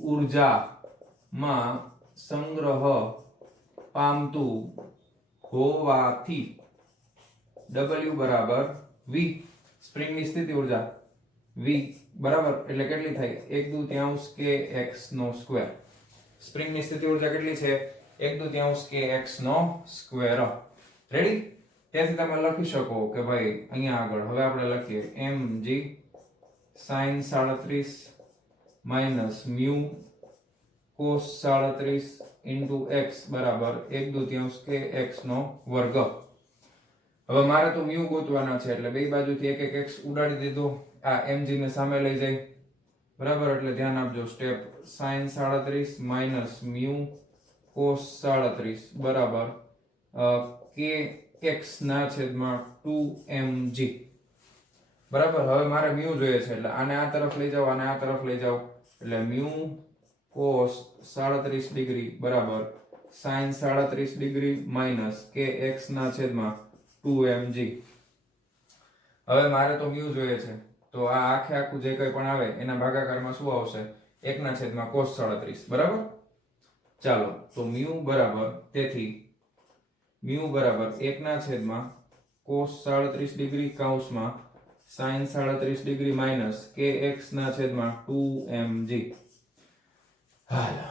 ઊર્જામાં સંગ્રહ પામતું હોવાથી W બરાબર V, સ્પ્રિંગની સ્થિતિ ઊર્જા V બરાબર એટલે કેટલી થાય 1/2 kx નો સ્ક્વેર. સ્પ્રિંગની સ્થિતિ ઊર્જા કેટલી છે 1/2 kx નો સ્ક્વેર. રેડી? ત્યાંથી તમે લખી શકો કે ભાઈ અહીંયા આગળ હવે આપણે લખીએ mg sin 37 minus mu cos 37 into x બરાબર 1/2 kx નો વર્ગ. હવે મારે તો mu ગોતવાના છે એટલે બે બાજુથી એક x ઉડાડી દીધો. આ mg ને સામે લઈ જાય બરાબર એટલે ધ્યાન આપજો. Step sin 37 minus mu cos 37 બરાબર kx ના છેદમાં 2mg બરાબર. હવે મારે mu જોઈએ છે એટલે આને આ તરફ લઈ જાઓ, આને આ તરફ લઈ જાઓ એટલે mu cos 37 ડિગ્રી બરાબર sin 37 ડિગ્રી માઈનસ kx ના છેદમાં 2mg. હવે મારે તો mu જોઈએ છે તો આ આખે આખું જે કંઈ પણ આવે એના ભાગાકારમાં શું આવશે 1 ના છેદમાં cos 37 બરાબર. ચાલો તો mu બરાબર તેથી mu બરાબર 1 ના છેદમાં cos 37 ડિગ્રી કૌંસમાં sin 37 ડિગ્રી માઈનસ kx ના છેદમાં 2mg. હાલો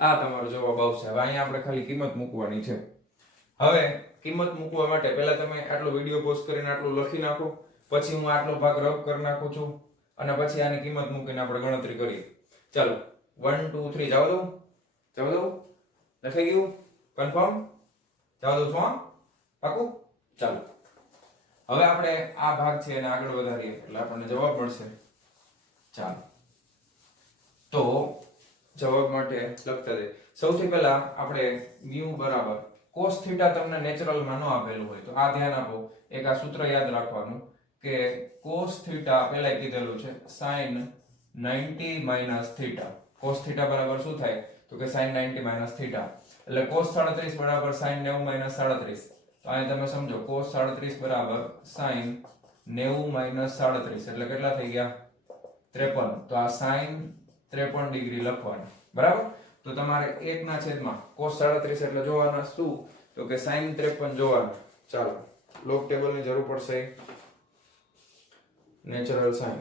આ તમારો જવાબ આવશે. હવે અહીંયા આપણે ખાલી કિંમત મૂકવાની છે. હવે કિંમત મૂકવા માટે પહેલા તમે આટલો વિડિયો પોઝ કરીને આટલું લખી નાખો, પછી હું આટલો ભાગ રબ કરી નાખું છું અને પછી આની કિંમત મૂકીને આપણે ગણતરી કરીએ. ચાલો 1 2 3 જાવ દઉં લખાઈ ગયું કન્ફર્મ જાવ દઉં છું પાકું. ચાલો હવે આપણે આ ભાગ છે એને આગળ વધારીએ એટલે આપણને જવાબ મળશે. ચાલો તો જવાબ માટે લખતા જઈએ. સૌથી પહેલા આપણે mu બરાબર cos થીટા તમને નેચરલ માં ન આપેલું હોય તો આ ધ્યાન આપો. એક આ સૂત્ર યાદ રાખવાનું કે cos થીટા પહેલા કીધેલું છે sin 90 minus theta. cos theta બરાબર શું થાય તો કે sin 90 minus થીટા એટલે cos 37 બરાબર sin 90 minus 37. તો અહીં તમે સમજો cos 37 બરાબર sin 90 minus 37 એટલે કેટલા થઈ ગયા 53. તો આ sin 53 ડિગ્રી લખવાનું બરાબર. તો તમારે 1 ના છેદમાં cos 37 એટલે જોવાના શું તો કે sin 53 જોવાના. ચાલો લોગ ટેબલ ની જરૂર પડશે. નેચરલ sin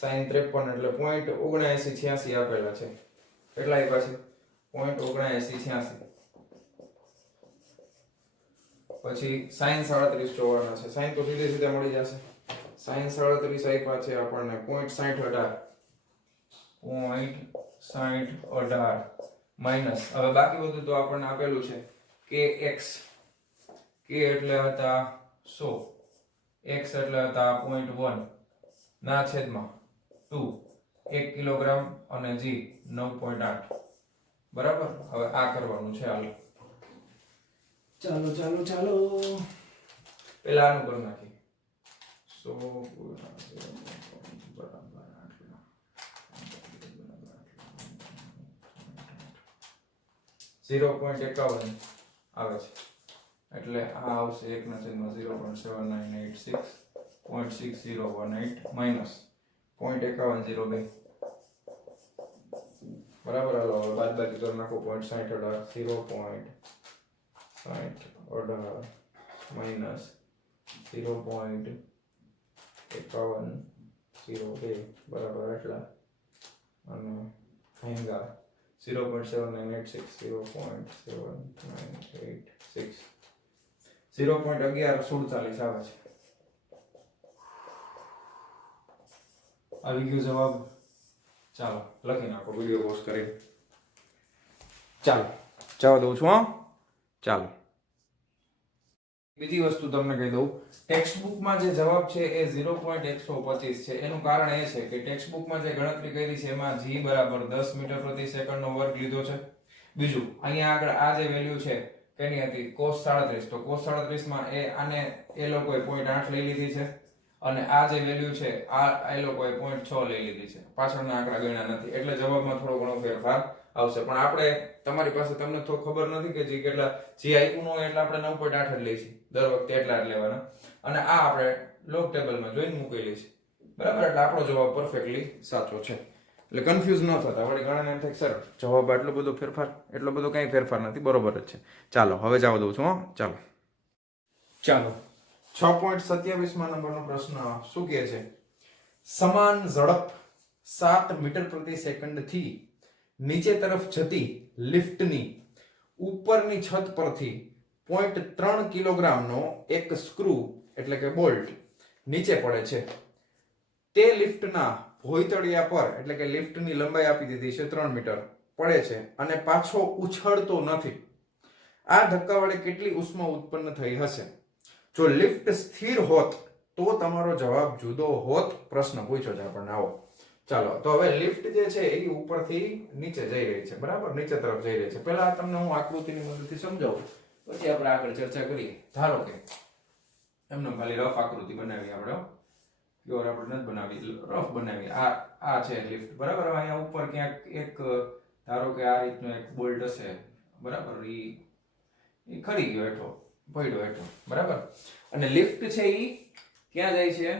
sin 53 એટલે 0.7986 આપેલા છે. કેટલા આપ્યા છે 0.7986. પછી sin 37 જોવાના છે. sin તો સીધે સીધે મળી જશે. sin 37 આપ્યા છે આપણને 0.6018 માઈનસ હવે બાકી બધું તો આપણને આપેલું છે kx. k એટલે હતા 100, x એટલે હતા 0.1 ના છેદમાં 2 1 કિલોગ્રામ અને g 9.8 બરાબર. હવે આ કરવાનું છે. હાલ ચાલો પહેલા આનું કરી નાખી 0.51 આવે છે એટલે આ આવશે 1 ના છેદમાં 0.7986 0.6018 માઈનસ 0.5102 બરાબર. હાલો હવે બાદબાકી કરી નાખો 0.6018 માઈનસ 0.5102 બરાબર એટલા અને ભાંગા 0.7986 0.7986 0.1147 આવે છે. આવી ગયો જવાબ. ચાલો લખી નાખો વિડિયો પોઝ કરી. ચાલો જવા દઉં છું. ચાલો બીજી વસ્તુ તમને કહી દઉં. ટેક્સ્ટ બુકમાં જે જવાબ છે એ 0.125 છે. એનું કારણ એ છે કે ટેક્સ્ટ બુકમાં જે ગણતરી કરી છે એમાં g બરાબર 10 મીટર પ્રતિ સેકન્ડનો વર્ગ લીધો છે. બીજું અહીંયા આગળ આ જે વેલ્યુ છે કેની હતી cos 37. તો cos 37 માં આને એ લોકોએ 0.8 લઈ લીધી છે અને આ જે વેલ્યુ છે આ એ લોકોએ 0.6 લઈ લીધી છે. પાછળના આંકડા ગણ્યા નથી એટલે જવાબમાં થોડો ઘણો ફેરફાર આવશે. પણ આપણે તમારી પાસે તમને તો ખબર નથી કે જે કેટલા જે આપ્યું ન હોય એટલે આપણે 9.8 જ લઈશું દર વખતે એટલા જ લેવાના અને આ આપણે લોગ ટેબલમાં જોઈને મૂકેલી છે બરાબર, એટલે આપણો જવાબ પરફેક્ટલી સાચો છે. એટલે કન્ફ્યુઝ ન થતા, વળી ઘણાને એમ થાય સર જવાબ આટલો બધો ફેરફાર, એટલો બધો કંઈ ફેરફાર નથી, બરોબર જ છે. ચાલો હવે જવા દઉં છું. ચાલો 6.27 નંબરનો પ્રશ્ન શું કહે છે? સમાન ઝડપ 7 મીટર પ્રતિ સેકન્ડ થી નીચે તરફ જતી લિફ્ટની ઉપરની છત પરથી 0.3 કિલોગ્રામનો એક સ્ક્રૂ એટલે કે બોલ્ટ નીચે પડે છે. તે લિફ્ટના ભોયતળિયા પર એટલે કે લિફ્ટની લંબાઈ આપી દીધી છે 3 મીટર પડે છે અને પાછો ઉછળતો નથી. આ ધક્કા વડે કેટલી ઉષ્મા ઉત્પન્ન થઈ હશે? જો લિફ્ટ સ્થિર હોત તો તમારો જવાબ જુદો હોત. પ્રશ્ન પૂછ્યો છે આપણને. આવો ચાલો, તો હવે લિફ્ટ જે છે એ ઉપરથી નીચે જઈ રહી છે, બરાબર, નીચે તરફ જઈ રહી છે. પહેલા તમને હું આકૃતિની મદદથી સમજાવું, પછી આપણે આગળ ચર્ચા કરીએ. ધારો કે એમને ખાલી રફ આકૃતિ બનાવી આપણે, પ્યોર આપણે નથી બનાવી, રફ બનાવી. આ છે લિફ્ટ, બરાબર. અહીંયા ઉપર ક્યાંક એક ધારો કે આ રીતનો એક બોલ્ટ હશે, બરાબર, એ ખરી ગયો હેઠો, પડ્યો હેઠો, બરાબર. અને લિફ્ટ છે એ ક્યાં જાય છે?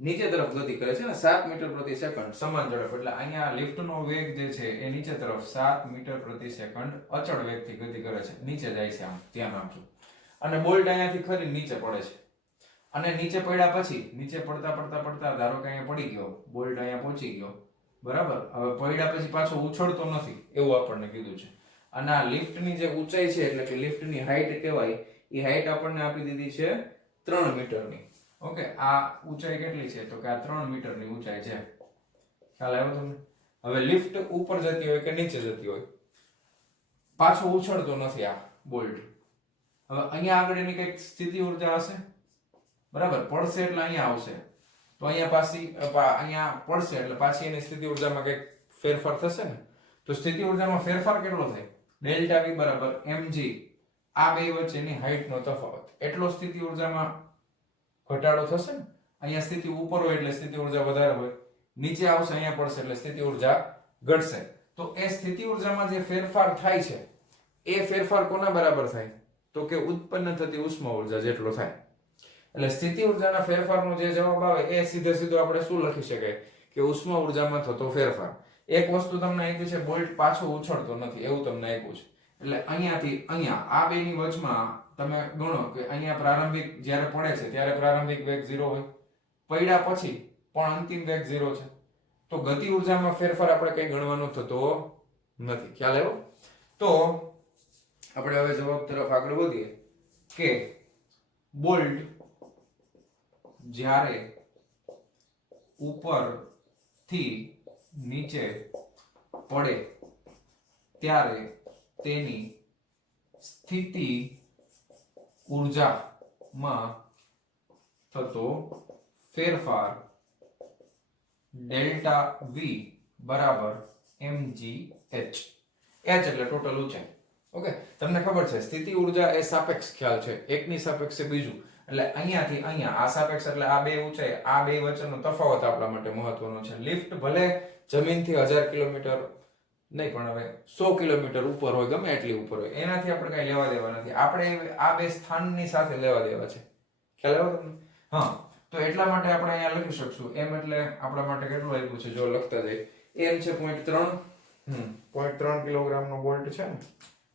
નીચે તરફ ગતિ કરે છે ને, 7 મીટર પ્રતિ સેકન્ડ સમાન ઝડપ. એટલે અહીંયા લિફ્ટનો વેગ જે છે એ નીચે તરફ 7 મીટર પ્રતિ સેકન્ડ અચળ વેગથી ગતિ કરે છે, નીચે જાય છે. આમ ધ્યાન આપજો. અને બોલ્ટ અહીંયાથી ખરી નીચે પડે છે. અને નીચે પડ્યા પછી, નીચે પડતા પડતા પડતા ધારો કે અહીંયા પડી ગયો, બોલ્ટ અહીંયા પહોંચી ગયો, બરાબર. હવે પડ્યા પછી પાછો ઉછળતો નથી એવું આપણને કીધું છે. અને આ લિફ્ટની જે ઊંચાઈ છે એટલે કે લિફ્ટની હાઈટ કહેવાય, એ હાઈટ આપણને આપી દીધી છે 3 મીટરની. ઓકે, આ ઊંચાઈ કેટલી છે? તો કે આ 3 મીટરની ઊંચાઈ છે. ખ્યાલ આવ્યો તમને? હવે લિફ્ટ ઉપર જતી હોય કે નીચે જતી હોય, પાછો ઉછળતો નથી આ બોલ્ટ. હવે અહીંયા આગળ એની કઈક સ્થિતિ ઊર્જા હશે, બરાબર. પડશે એટલે અહીંયા આવશે, તો અહીંયા પાછી અહીંયા પડશે એટલે પાછી એની સ્થિતિ ઊર્જામાં કઈક ફેરફાર થશે ને. તો સ્થિતિ ઊર્જામાં ફેરફાર કેટલો થાય? ડેલ્ટા V બરાબર mg, આ બે વચ્ચેની હાઈટનો તફાવત, એટલો સ્થિતિ ઊર્જામાં ઘટાડો થશે ને. અહીંયા સ્થિતિ ઉપર હોય એટલે સ્થિતિ ઊર્જા વધારે હોય, નીચે આવશે અહીંયા પડશે એટલે સ્થિતિ ઊર્જા ઘટશે. તો એ સ્થિતિ ઊર્જામાં જે ફેરફાર થાય છે એ ફેરફાર કોના બરાબર થાય? તો કે ઉત્પન્ન થતી ઉષ્મા ઊર્જા જેટલો થાય. એટલે સ્થિતિ ઊર્જાના ફેરફારનો જે જવાબ આવે એ સીધે સીધો આપણે શું લખી શકાય કે ઉષ્મા ઊર્જામાં થતો ફેરફાર. એક વસ્તુ તમને આપ્યું છે, બોલ્ટ પાછો ઉછળતો નથી એવું તમને આપ્યું છે. એટલે અહીંયાથી અહીંયા આ બેની વચમાં તમે ગણો કે અહીંયા પ્રારંભિક જ્યારે પડે છે ત્યારે પ્રારંભિક વેગ 0 હોય, પડ્યા પછી પણ અંતિમ વેગ 0 છે. તો ગતિ ઊર્જામાં ફેરફાર આપણે કઈ ગણવાનો થતો નથી. ખ્યાલ આવ્યો? તો આપણે હવે જવાબ તરફ આગળ વધીએ કે બોલ્ટ જ્યારે ઉપરથી નીચે પડે ત્યારે તેની સ્થિતિ ઊર્જામાં થતો ફેરફાર ડેલ્ટા V બરાબર mgh. h એટલે ટોટલ ઊંચાઈ. ઓકે, તમને ખબર છે સ્થિતિ ઊર્જા એ સાપેક્ષ ખ્યાલ છે, એકની સાપેક્ષે બીજું. એટલે અહીંયાથી અહીંયા આ સાપેક્ષ એટલે આ બે ઊંચાઈ, આ બે વચ્ચેનો તફાવત આપણા માટે મહત્વનો છે. લિફ્ટ ભલે જમીનથી 1000 કિલોમીટર નહીં પણ હવે 100 કિલોમીટર ઉપર હોય, ગમે એટલી ઉપર હોય, એનાથી આપણે કઈ લેવા દેવા નથી. આપણે આ બે સ્થાનની સાથે લેવા દેવા છે. ખ્યાલ આવ્યો તમને? હા, તો એટલા માટે આપણે અહીંયા લખી શકશું m એટલે આપણા માટે કેટલું આપ્યું છે જો લખતા જઈએ. m છે 0.3 કિલોગ્રામનો બોલ્ટ છે ને.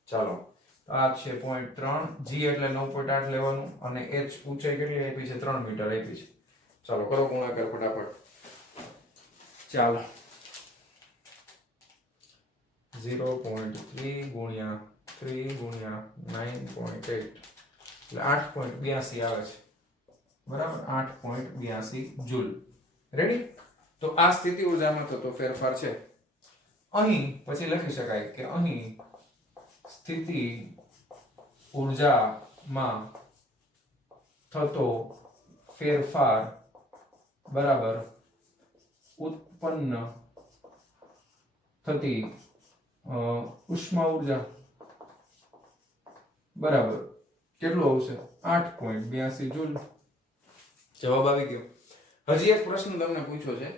ચાલો, આ છે 0.3, g એટલે 9.8 લેવાનું અને h ઊંચાઈ કેટલી આપી છે? 3 મીટર આપી છે. ચાલો કરો ગુણાકાર ફટાફટ. ચાલો 0.3 ગુણ્યા 3 ગુણ્યા 9.8 એટલે 8.82 આવે છે, બરાબર. 8.82 જૂલ. રેડી? તો આ સ્થિતિ ઊર્જામાં થતો ફેરફાર છે. અહીં પછી લખી શકાય કે અહીં સ્થિતિ ઊર્જામાં થતો ફેરફાર બરાબર ઉત્પન્ન થતી ઉષ્મા ઊર્જા બરાબર કેટલું આવશે? 8.82 જૂલ. જવાબ આવી ગયો. હજી એક પ્રશ્ન તમને પૂછ્યો છે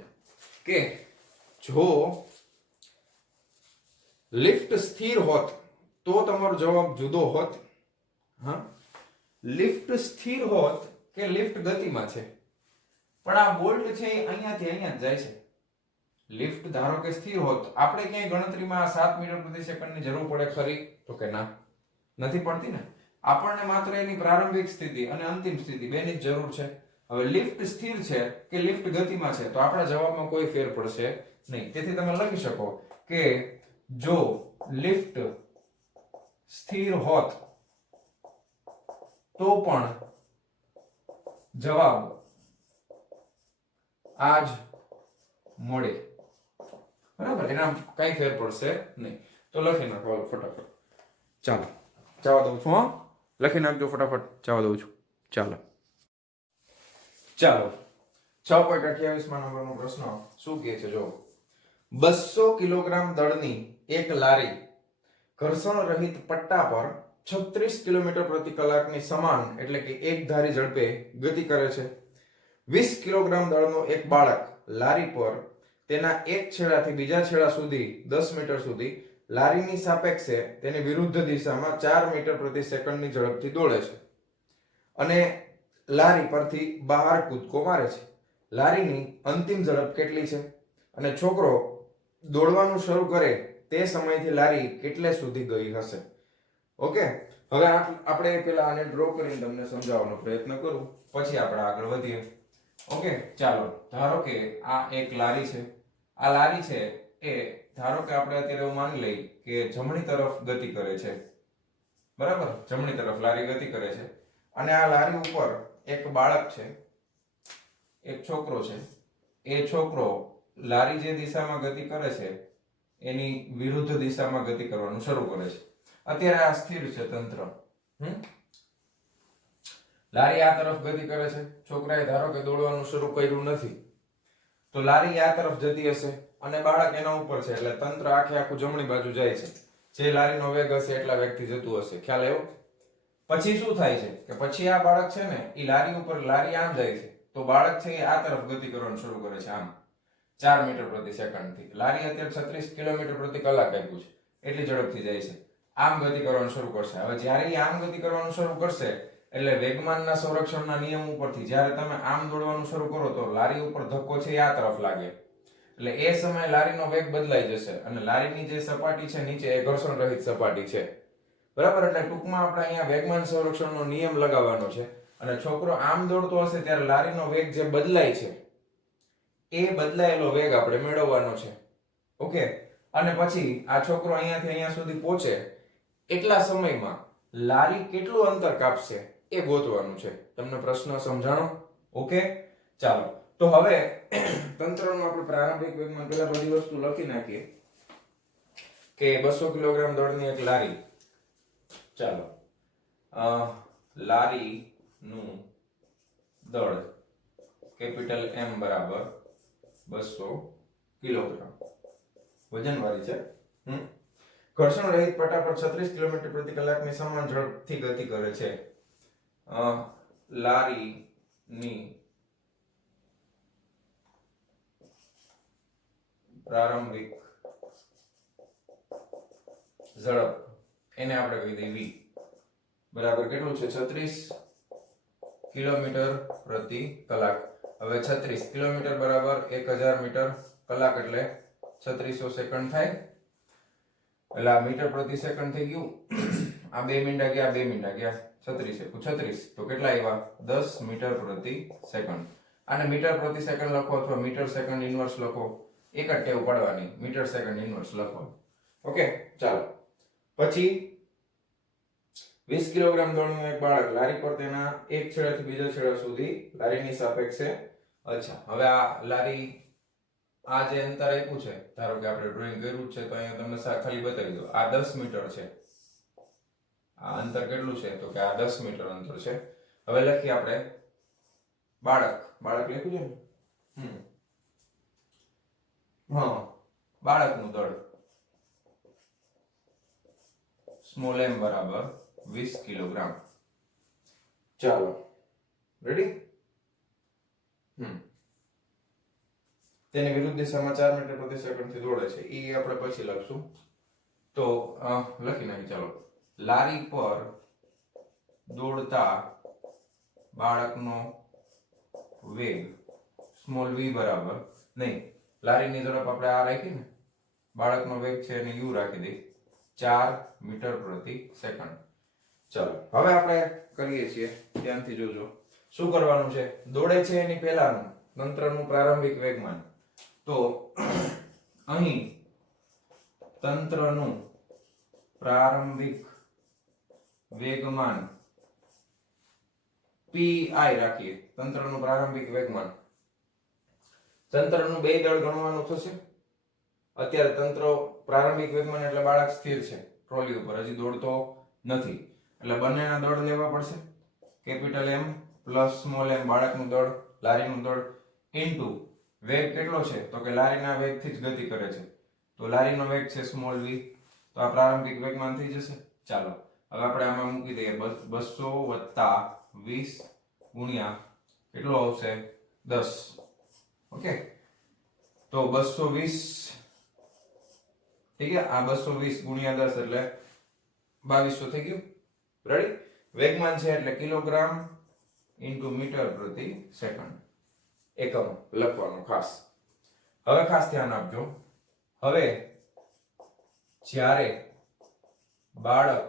કે જો લિફ્ટ સ્થિર હોત તો તમારો જવાબ જુદો હોત. હા, લિફ્ટ સ્થિર હોત કે લિફ્ટ ગતિમાં છે? પણ આ બોલ્ટ છે એ અહીંયાથી અહીંયા જ જાય છે. લિફ્ટ ધારો કે સ્થિર હોત, આપણે ક્યાંય ગણતરીમાં 7 મીટર પ્રતિ સેકન્ડની જરૂર પડે ખરી? તો કે ના, નથી પડતી ને. આપણને માત્ર એની પ્રારંભિક સ્થિતિ અને અંતિમ સ્થિતિ બેની જ જરૂર છે. હવે લિફ્ટ સ્થિર છે કે લિફ્ટ ગતિમાં છે, તો આપણા જવાબમાં કોઈ ફેર પડશે નહીં. તેથી તમે લખી શકો કે જો લિફ્ટ સ્થિર હોત તો પણ જવાબ આ જ મળે. બરાબર, એના કઈ ફેર પડશે નહીં. તો લખી નાખો ફટાફટ. ચાલો જવા દઉં છું. લખી નાખજો ફટાફટ, જવા દઉં છું. ચાલો 6.28 નંબરનો પ્રશ્ન શું કહે છે? જો 200 કિલોગ્રામ દળની એક લારી ઘર્ષણ રહિત પટ્ટા પર 36 કિલોમીટર પ્રતિ કલાકની સમાન એટલે કે એક ધારી ઝડપે ગતિ કરે છે. 20 કિલોગ્રામ દળનો એક બાળક લારી પર તેના એક છેડાથી બીજા છેડા સુધી 10 મીટર સુધી લારીની સાપેક્ષે તેની વિરુદ્ધ દિશામાં 4 મીટર પ્રતિ સેકન્ડની ઝડપથી દોડે છે અને લારી પરથી બહાર કૂદકો મારે છે. લારીની અંતિમ ઝડપ કેટલી છે? અને છોકરો દોડવાનું શરૂ કરે તે સમયથી લારી કેટલે સુધી ગઈ હશે? ઓકે, હવે આપણે પહેલા આને ડ્રો કરીને તમને સમજાવવાનો પ્રયત્ન કરું, પછી આપણે આગળ વધીએ. ઓકે, ચાલો ધારો કે આ એક લારી છે. આ લારી છે એ ધારો કે આપણે અત્યારે એવું માની લઈએ કે જમણી તરફ ગતિ કરે છે. બરાબર, જમણી તરફ લારી ગતિ કરે છે અને આ લારી ઉપર એક બાળક છે, એક છોકરો છે. એ છોકરો લારી જે દિશામાં ગતિ કરે છે એની વિરુદ્ધ દિશામાં ગતિ કરવાનું શરૂ કરે છે. અત્યારે આ સ્થિર છે તંત્ર. લારી આ તરફ ગતિ કરે છે, છોકરાએ ધારો કે દોડવાનું શરૂ કર્યું નથી, તો લારી આ તરફ જતી હશે અને બાળક એના ઉપર છે, એટલે તંત્ર આખું જમણી બાજુ જાય છે. જે લારીનો વેગ હશે એટલા વેગથી જતું હશે. ખ્યાલ આવ્યો? પછી શું થાય છે કે પછી આ બાળક છે ને એ લારી ઉપર, લારી આમ જાય છે તો બાળક છે એ આ તરફ ગતિ કરવાનું શરૂ કરે છે, આમ 4 મીટર પ્રતિ સેકન્ડ થી. લારી અત્યારે 36 કિલોમીટર પ્રતિ કલાક આપ્યું છે, એટલી ઝડપથી જાય છે. આમ ગતિ કરવાનું શરૂ કરશે. હવે જ્યારે એ આમ ગતિ કરવાનું શરૂ કરશે એટલે વેગમાનના સંરક્ષણના નિયમ ઉપરથી જ્યારે તમે આમ દોડવાનું શરૂ કરો તો લારી ઉપર ધક્કો છે એ આ તરફ લાગે, એટલે એ સમયે લારીનો વેગ બદલાઈ જશે અને લારીની જે સપાટી છે નીચે એ ઘર્ષણ રહિત સપાટી છે. બરાબર, એટલે ટૂંકમાં આપણે અહીંયા વેગમાન સંરક્ષણનો નિયમ લગાવવાનો છે અને છોકરો આમ દોડતો હશે ત્યારે લારીનો વેગ જે બદલાય છે એ બદલાયેલો વેગ આપણે મેળવવાનો છે. ઓકે, અને પછી આ છોકરો અહીંયાથી અહીંયા સુધી પહોંચે એટલા સમયમાં લારી કેટલું અંતર કાપશે એ ગોતવાનું છે. તમને પ્રશ્ન સમજાણો? ઓકે, ચાલો તો હવે તંત્રનો આપણે પ્રારંભિક વેગમાં પહેલા બધી વસ્તુ લખી નાખીએ કે 200 કિલોગ્રામ દળની એક લારી. ચાલો, લારી નું દળ કેપિટલ M બરાબર 200 કિલોગ્રામ વજનવાળી છે. ઘર્ષણ રહિત પટ્ટા પર 36 કિલોમીટર પ્રતિ કલાકની સમાન ઝડપથી ગતિ કરે છે. લારી ની પ્રારંભિક ઝડપ એને આપણે કહી દઈએ v બરાબર કેટલું છે? 36 કિલોમીટર પ્રતિ કલાક. હવે 36 કિલોમીટર બરાબર 1000 મીટર કલાક એટલે 3600 સેકન્ડ થાય, એટલે આ મીટર પ્રતિ સેકન્ડ થઈ ગયું. આ 2 મિનિટ ગયા, 2 મિનિટ ગયા, 36 તો કેટલા આવ્યા? 10 મીટર પ્રતિ સેકન્ડ. આને મીટર પ્રતિ સેકન્ડ લખો અથવા મીટર સેકન્ડ ઇન્વર્સ લખો, એક જ ટેવ પાડવાની, મીટર સેકન્ડ ઇન્વર્સ લખો. ઓકે, ચાલો પછી 20 કિલોગ્રામ દળનું એક બાળક લારી પર તેના એક છેડાથી બીજા છેડા સુધી લારીની સાપેક્ષે. અચ્છા, હવે આ લારી આ જે અંતર આપ્યું છે, ધારો કે આપણે ડ્રોઈંગ કર્યું છે તો અહીંયા તમને ખાલી બતાવી દો. આ 10 મીટર છે. આ અંતર કેટલું છે? તો કે આ 10 મીટર અંતર છે. હવે લખીએ આપણે બાળક લખ્યું છે ને? બાળકનું દળ સ્મોલ m બરાબર 20 કિલોગ્રામ. ચાલો, રેડી? તેની વિરુદ્ધ દિશામાં 4 મીટર પ્રતિ સેકન્ડ થી દોડે છે. એ આપણે પછી લખશું. તો લખી નાખી. ચાલો, લારી પર દોડતા બાળકનો વેગ સ્મોલ v બરાબર નહીં, લારીની ઝડપ આપણે આ રાખી ને, બાળકનો વેગ છે એને u રાખી દઈ, 4 મીટર પ્રતિ સેકન્ડ. ચલો હવે આપણે કરીએ છીએ, ધ્યાનથી જોજો શું કરવાનું છે. દોડે છે એની પહેલાનું તંત્રનું પ્રારંભિક વેગમાન, તો અહીં તંત્રનું પ્રારંભિક વેગમાન pi રાખીએ. તંત્રનું પ્રારંભિક વેગમાન, તંત્રનું બે દળ ગણવાનું થશે. અત્યારે તંત્ર પ્રારંભિક વેગમાન એટલે બાળક સ્થિર છે ટ્રોલી ઉપર, હજી દોડતો નથી, એટલે બંનેના દળ લેવા પડશે. Capital M plus small m બાળકનું દળ, લારીનું દળ, ઇન્ટુ વેગ કેટલો છે તો કે લારીના વેગથી જ ગતિ કરે છે, તો લારીનો વેગ છે સ્મોલ v, તો આ પ્રારંભિક વેગમાન થઈ જશે. ચાલો હવે આપણે આમાં મૂકી દઈએ 200 + 20 ગુણ્યા કેટલો આવશે 10. ઓકે, તો 220 ठीक है, आ 220 गुणिया 10 એટલે 2200 થઈ ગયું. રેડી? વેગમાન છે એટલે કિલોગ્રામ ઇન્ટુ મીટર પ્રતિ સેકન્ડ એકમ લખવાનું ખાસ. હવે ખાસ ધ્યાન આપજો, હવે જ્યારે બાળક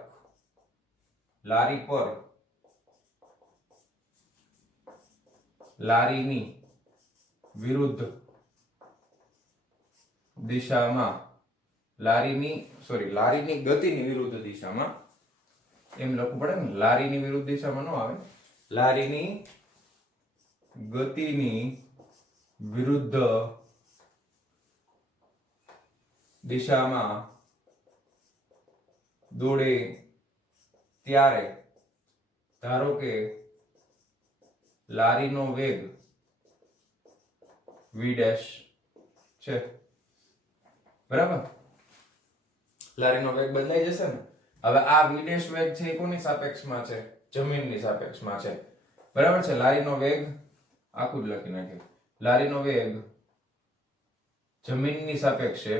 લારી પર લારીની વિરુદ્ધ દિશામાં લારીની ગતિની વિરુદ્ધ દિશામાં, એમ લખવું પડે ને, લારીની વિરુદ્ધ દિશામાં ન આવે, લારીની ગતિની વિરુદ્ધ દિશામાં દોડે ત્યારે ધારો કે લારીનો વેગ v' છે, બરાબર? લારીનો વેગ બદલાઈ જશે ને. હવે આ v' વેગ છે એ કોની સાપેક્ષમાં છે? જમીનની સાપેક્ષમાં છે, બરાબર છે? લારીનો વેગ આખું જ લખી નાખ્યું, લારીનો વેગ જમીનની સાપેક્ષે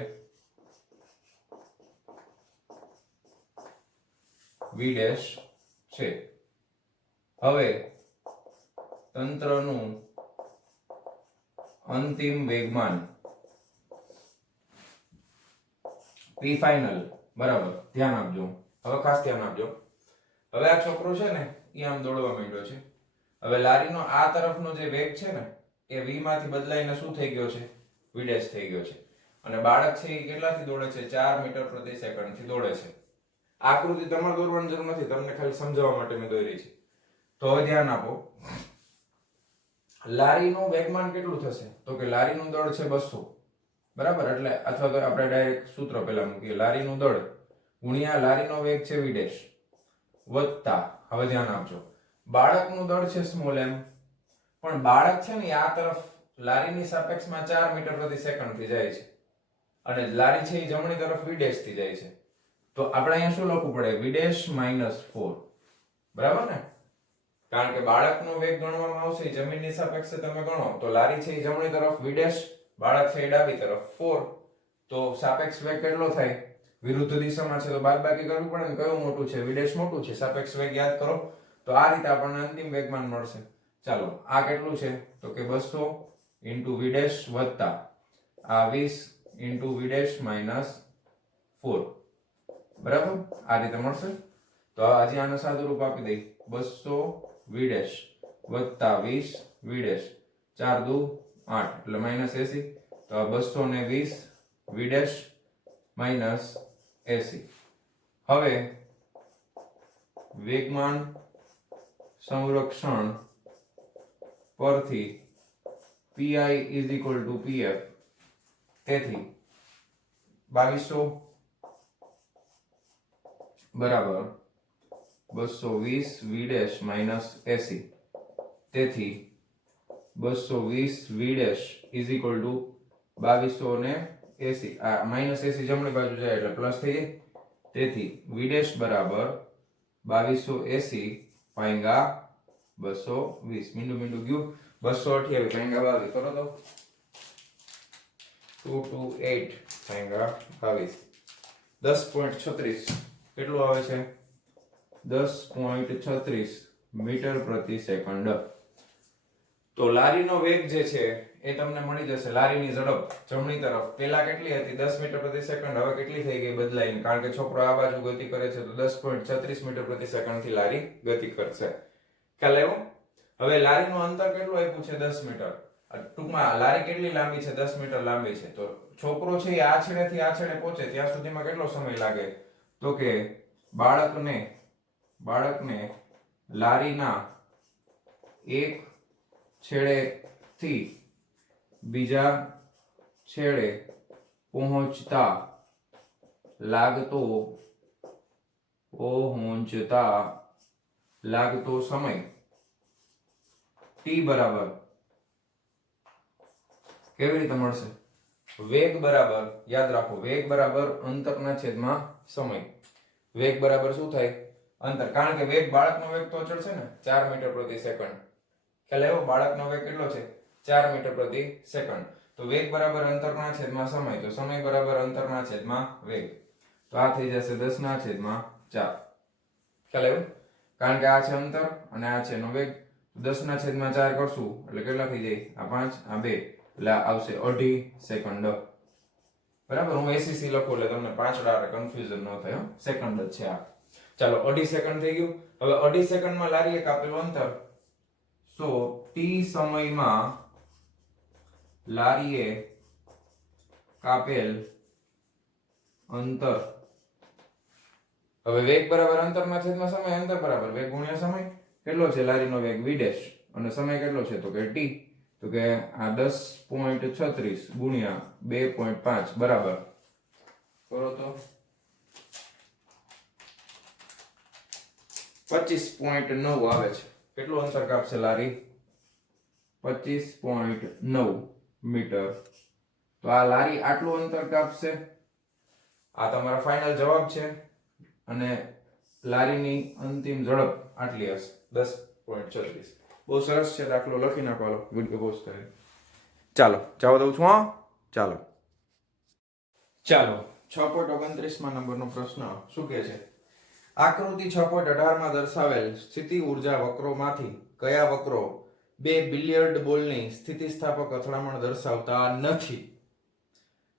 v' છે. હવે તંત્રનું અંતિમ વેગમાન p ફાઇનલ બરાબર, ધ્યાન આપજો, હવે ખાસ ધ્યાન આપજો. હવે આ છોકરો છે ને એ આમ દોડવા માંડ્યો છે. હવે લારીનો આ તરફનો જે વેગ છે ને એ v માંથી બદલાઈને શું થઈ ગયો છે? v' થઈ ગયો છે. અને બાળક છે એ કેટલાથી દોડે છે? 4 મીટર પ્રતિ સેકન્ડ થી દોડે છે. આકૃતિ તમારે દોરવાની જરૂર નથી, તમને ખાલી સમજાવવા માટે મેં દોરી છે. તો હવે ધ્યાન આપો, લારીનું વેગમાન કેટલું થશે તો કે લારીનું દળ છે 200, બરાબર? એટલે અથવા તો આપણે ડાયરેક્ટ સૂત્ર પહેલા મૂકીએ, લારીનું દળ ગુણ્યા લારીનો વેગ છે v' વત્તા, હવે ધ્યાન આપજો, બાળકનું દળ છે સ્મોલ m, પણ બાળક છે ને આ તરફ લારીની સાપેક્ષમાં 4 મીટર પ્રતિ સેકન્ડ થી જાય છે, અને લારી છે એ જમણી તરફ v' થી જાય છે. તો આપણે અહીંયા શું લખવું પડે? v' - 4, બરાબર ને? કારણ કે બાળકનો વેગ ગણવામાં આવશે જમીનની સાપેક્ષે, તમે ગણો તો લારી છે એ જમણી તરફ v', બાળક છે એ ડાબી તરફ 4, તો સાપેક્ષ વેગ કેટલો થાય? વિરુદ્ધ દિશામાં છે તો બાદબાકી કરવી પડે ને, કયું મોટું છે? v' મોટું છે. સાપેક્ષ વેગ યાદ કરો તો આ રીતે આપણને અંતિમ વેગમાન મળશે. ચાલો આ કેટલું છે તો કે 200 * v' વત્તા આ 20 * v' - 4, બરાબર? આ રીતે મળશે. તો આજે આને સાદું રૂપ આપી દઈ, 200 v' વત્તા 20 v', 4 દુ 8 એટલે -80, તો આ 220 v' - 80. હવે વેગમાન સંરક્ષણ પરથી pi = pf, તેથી 2200 બરાબર 220 v' - 80, તેથી 220 v' = 2280, આ -80 જમણી બાજુ જાય એટલે પ્લસ થઈ જાય, તેથી v' બરાબર 2280 ભાગ્યા 220, મીંડું ગયું, 228 ભાગ્યા 22 કરો તો 228 ભાગ્યા 22, 10.36 કેટલું આવે છે? 10.36 મીટર પ્રતિ સેકન્ડ. તો લારીનો વેગ જે છે એ તમને મળી જશે. લારીની ઝડપ જમણી તરફ પહેલા કેટલી હતી 10 મીટર પ્રતિ સેકન્ડ, હવે કેટલી થઈ ગઈ બદલાઈને, કારણ કે છોકરો આ બાજુ ગતિ કરે છે તો 10.36 મીટર પ્રતિ સેકન્ડ થી લારી ગતિ કરશે. ખ્યાલ આવ્યો? હવે લારીનું અંતર કેટલું આપ્યું છે 10 મીટર. ટૂંકમાં લારી કેટલી લાંબી છે 10 મીટર લાંબી છે, તો છોકરો છે એ આ છેડેથી આ છેડે પહોંચે ત્યાં સુધીમાં કેટલો સમય લાગે, તો કે બાળકને લારીના એક છેડેથી બીજા છેડે પહોંચતા લાગતો સમય t બરાબર કેવી રીતે મળશે? વેગ બરાબર, યાદ રાખો, વેગ બરાબર અંતરના છેદમાં સમય. વેગ બરાબર શું થાય? અંતર. કારણ કે વેગ, બાળકનો વેગ તો અચળ છે ને 4 મીટર પ્રતિ સેકન્ડ. ખ્યાલ આવ્યો? બાળકનો વેગ કેટલો છે? 4 મીટર પ્રતિ સેકન્ડ. તો વેગ બરાબર અંતરના છેદમાં સમય, તો સમય બરાબર અંતરના છેદમાં વેગ. તો આ થઈ જશે 10 ના છેદમાં 4. ખ્યાલ આવ્યો? કારણ કે આ છે અંતર અને આ છે એનો વેગ. 10 ના છેદમાં 4 કરશું એટલે કેટલા થઈ જાય? આ 5, આ 2, એટલે આવશે 2.5 સેકન્ડ. બરાબર? હું ACC લખું એટલે તમને 5 ડારે કન્ફ્યુઝન ન થાય. સેકન્ડ જ છે આ. ચાલો, 2.5 સેકન્ડ થઈ ગયું. હવે 2.5 સેકન્ડમાં લારીએ કાપેલું અંતર, તો t સમયમાં લારીએ કાપેલ અંતર. હવે વેગ બરાબર અંતરના છેદમાં સમય, અંતર બરાબર વેગ ગુણ્યા સમય. કેટલો છે લારીનો વેગ v' અને સમય કેટલો છે? તો કે t. તો કે આ 10.36 ગુણ્યા 2.5 બરાબર, કરો તો 25.9 આવે છે. કેટલું અંતર કાપશે લારી? 25.9 મીટર. તો આ લારી આટલું અંતર કાપશે. આ તમારો ફાઇનલ જવાબ છે. અને લારીની અંતિમ ઝડપ આટલી હશે 10.36. બહુ સરસ છે દાખલો, લખી નાખો. હાલો, વિડિયો પોઝ કરી. ચાલો જવા દઉં છું. હા, ચાલો 6.29 નંબરનો પ્રશ્ન શું કહે છે? આકૃતિ 6.18 માં દર્શાવેલ સ્થિતિ ઉર્જા વક્રોમાંથી કયા વક્રો બે બિલિયર્ડ બોલની સ્થિતિસ્થાપક અથડામણ દર્શાવતા નથી?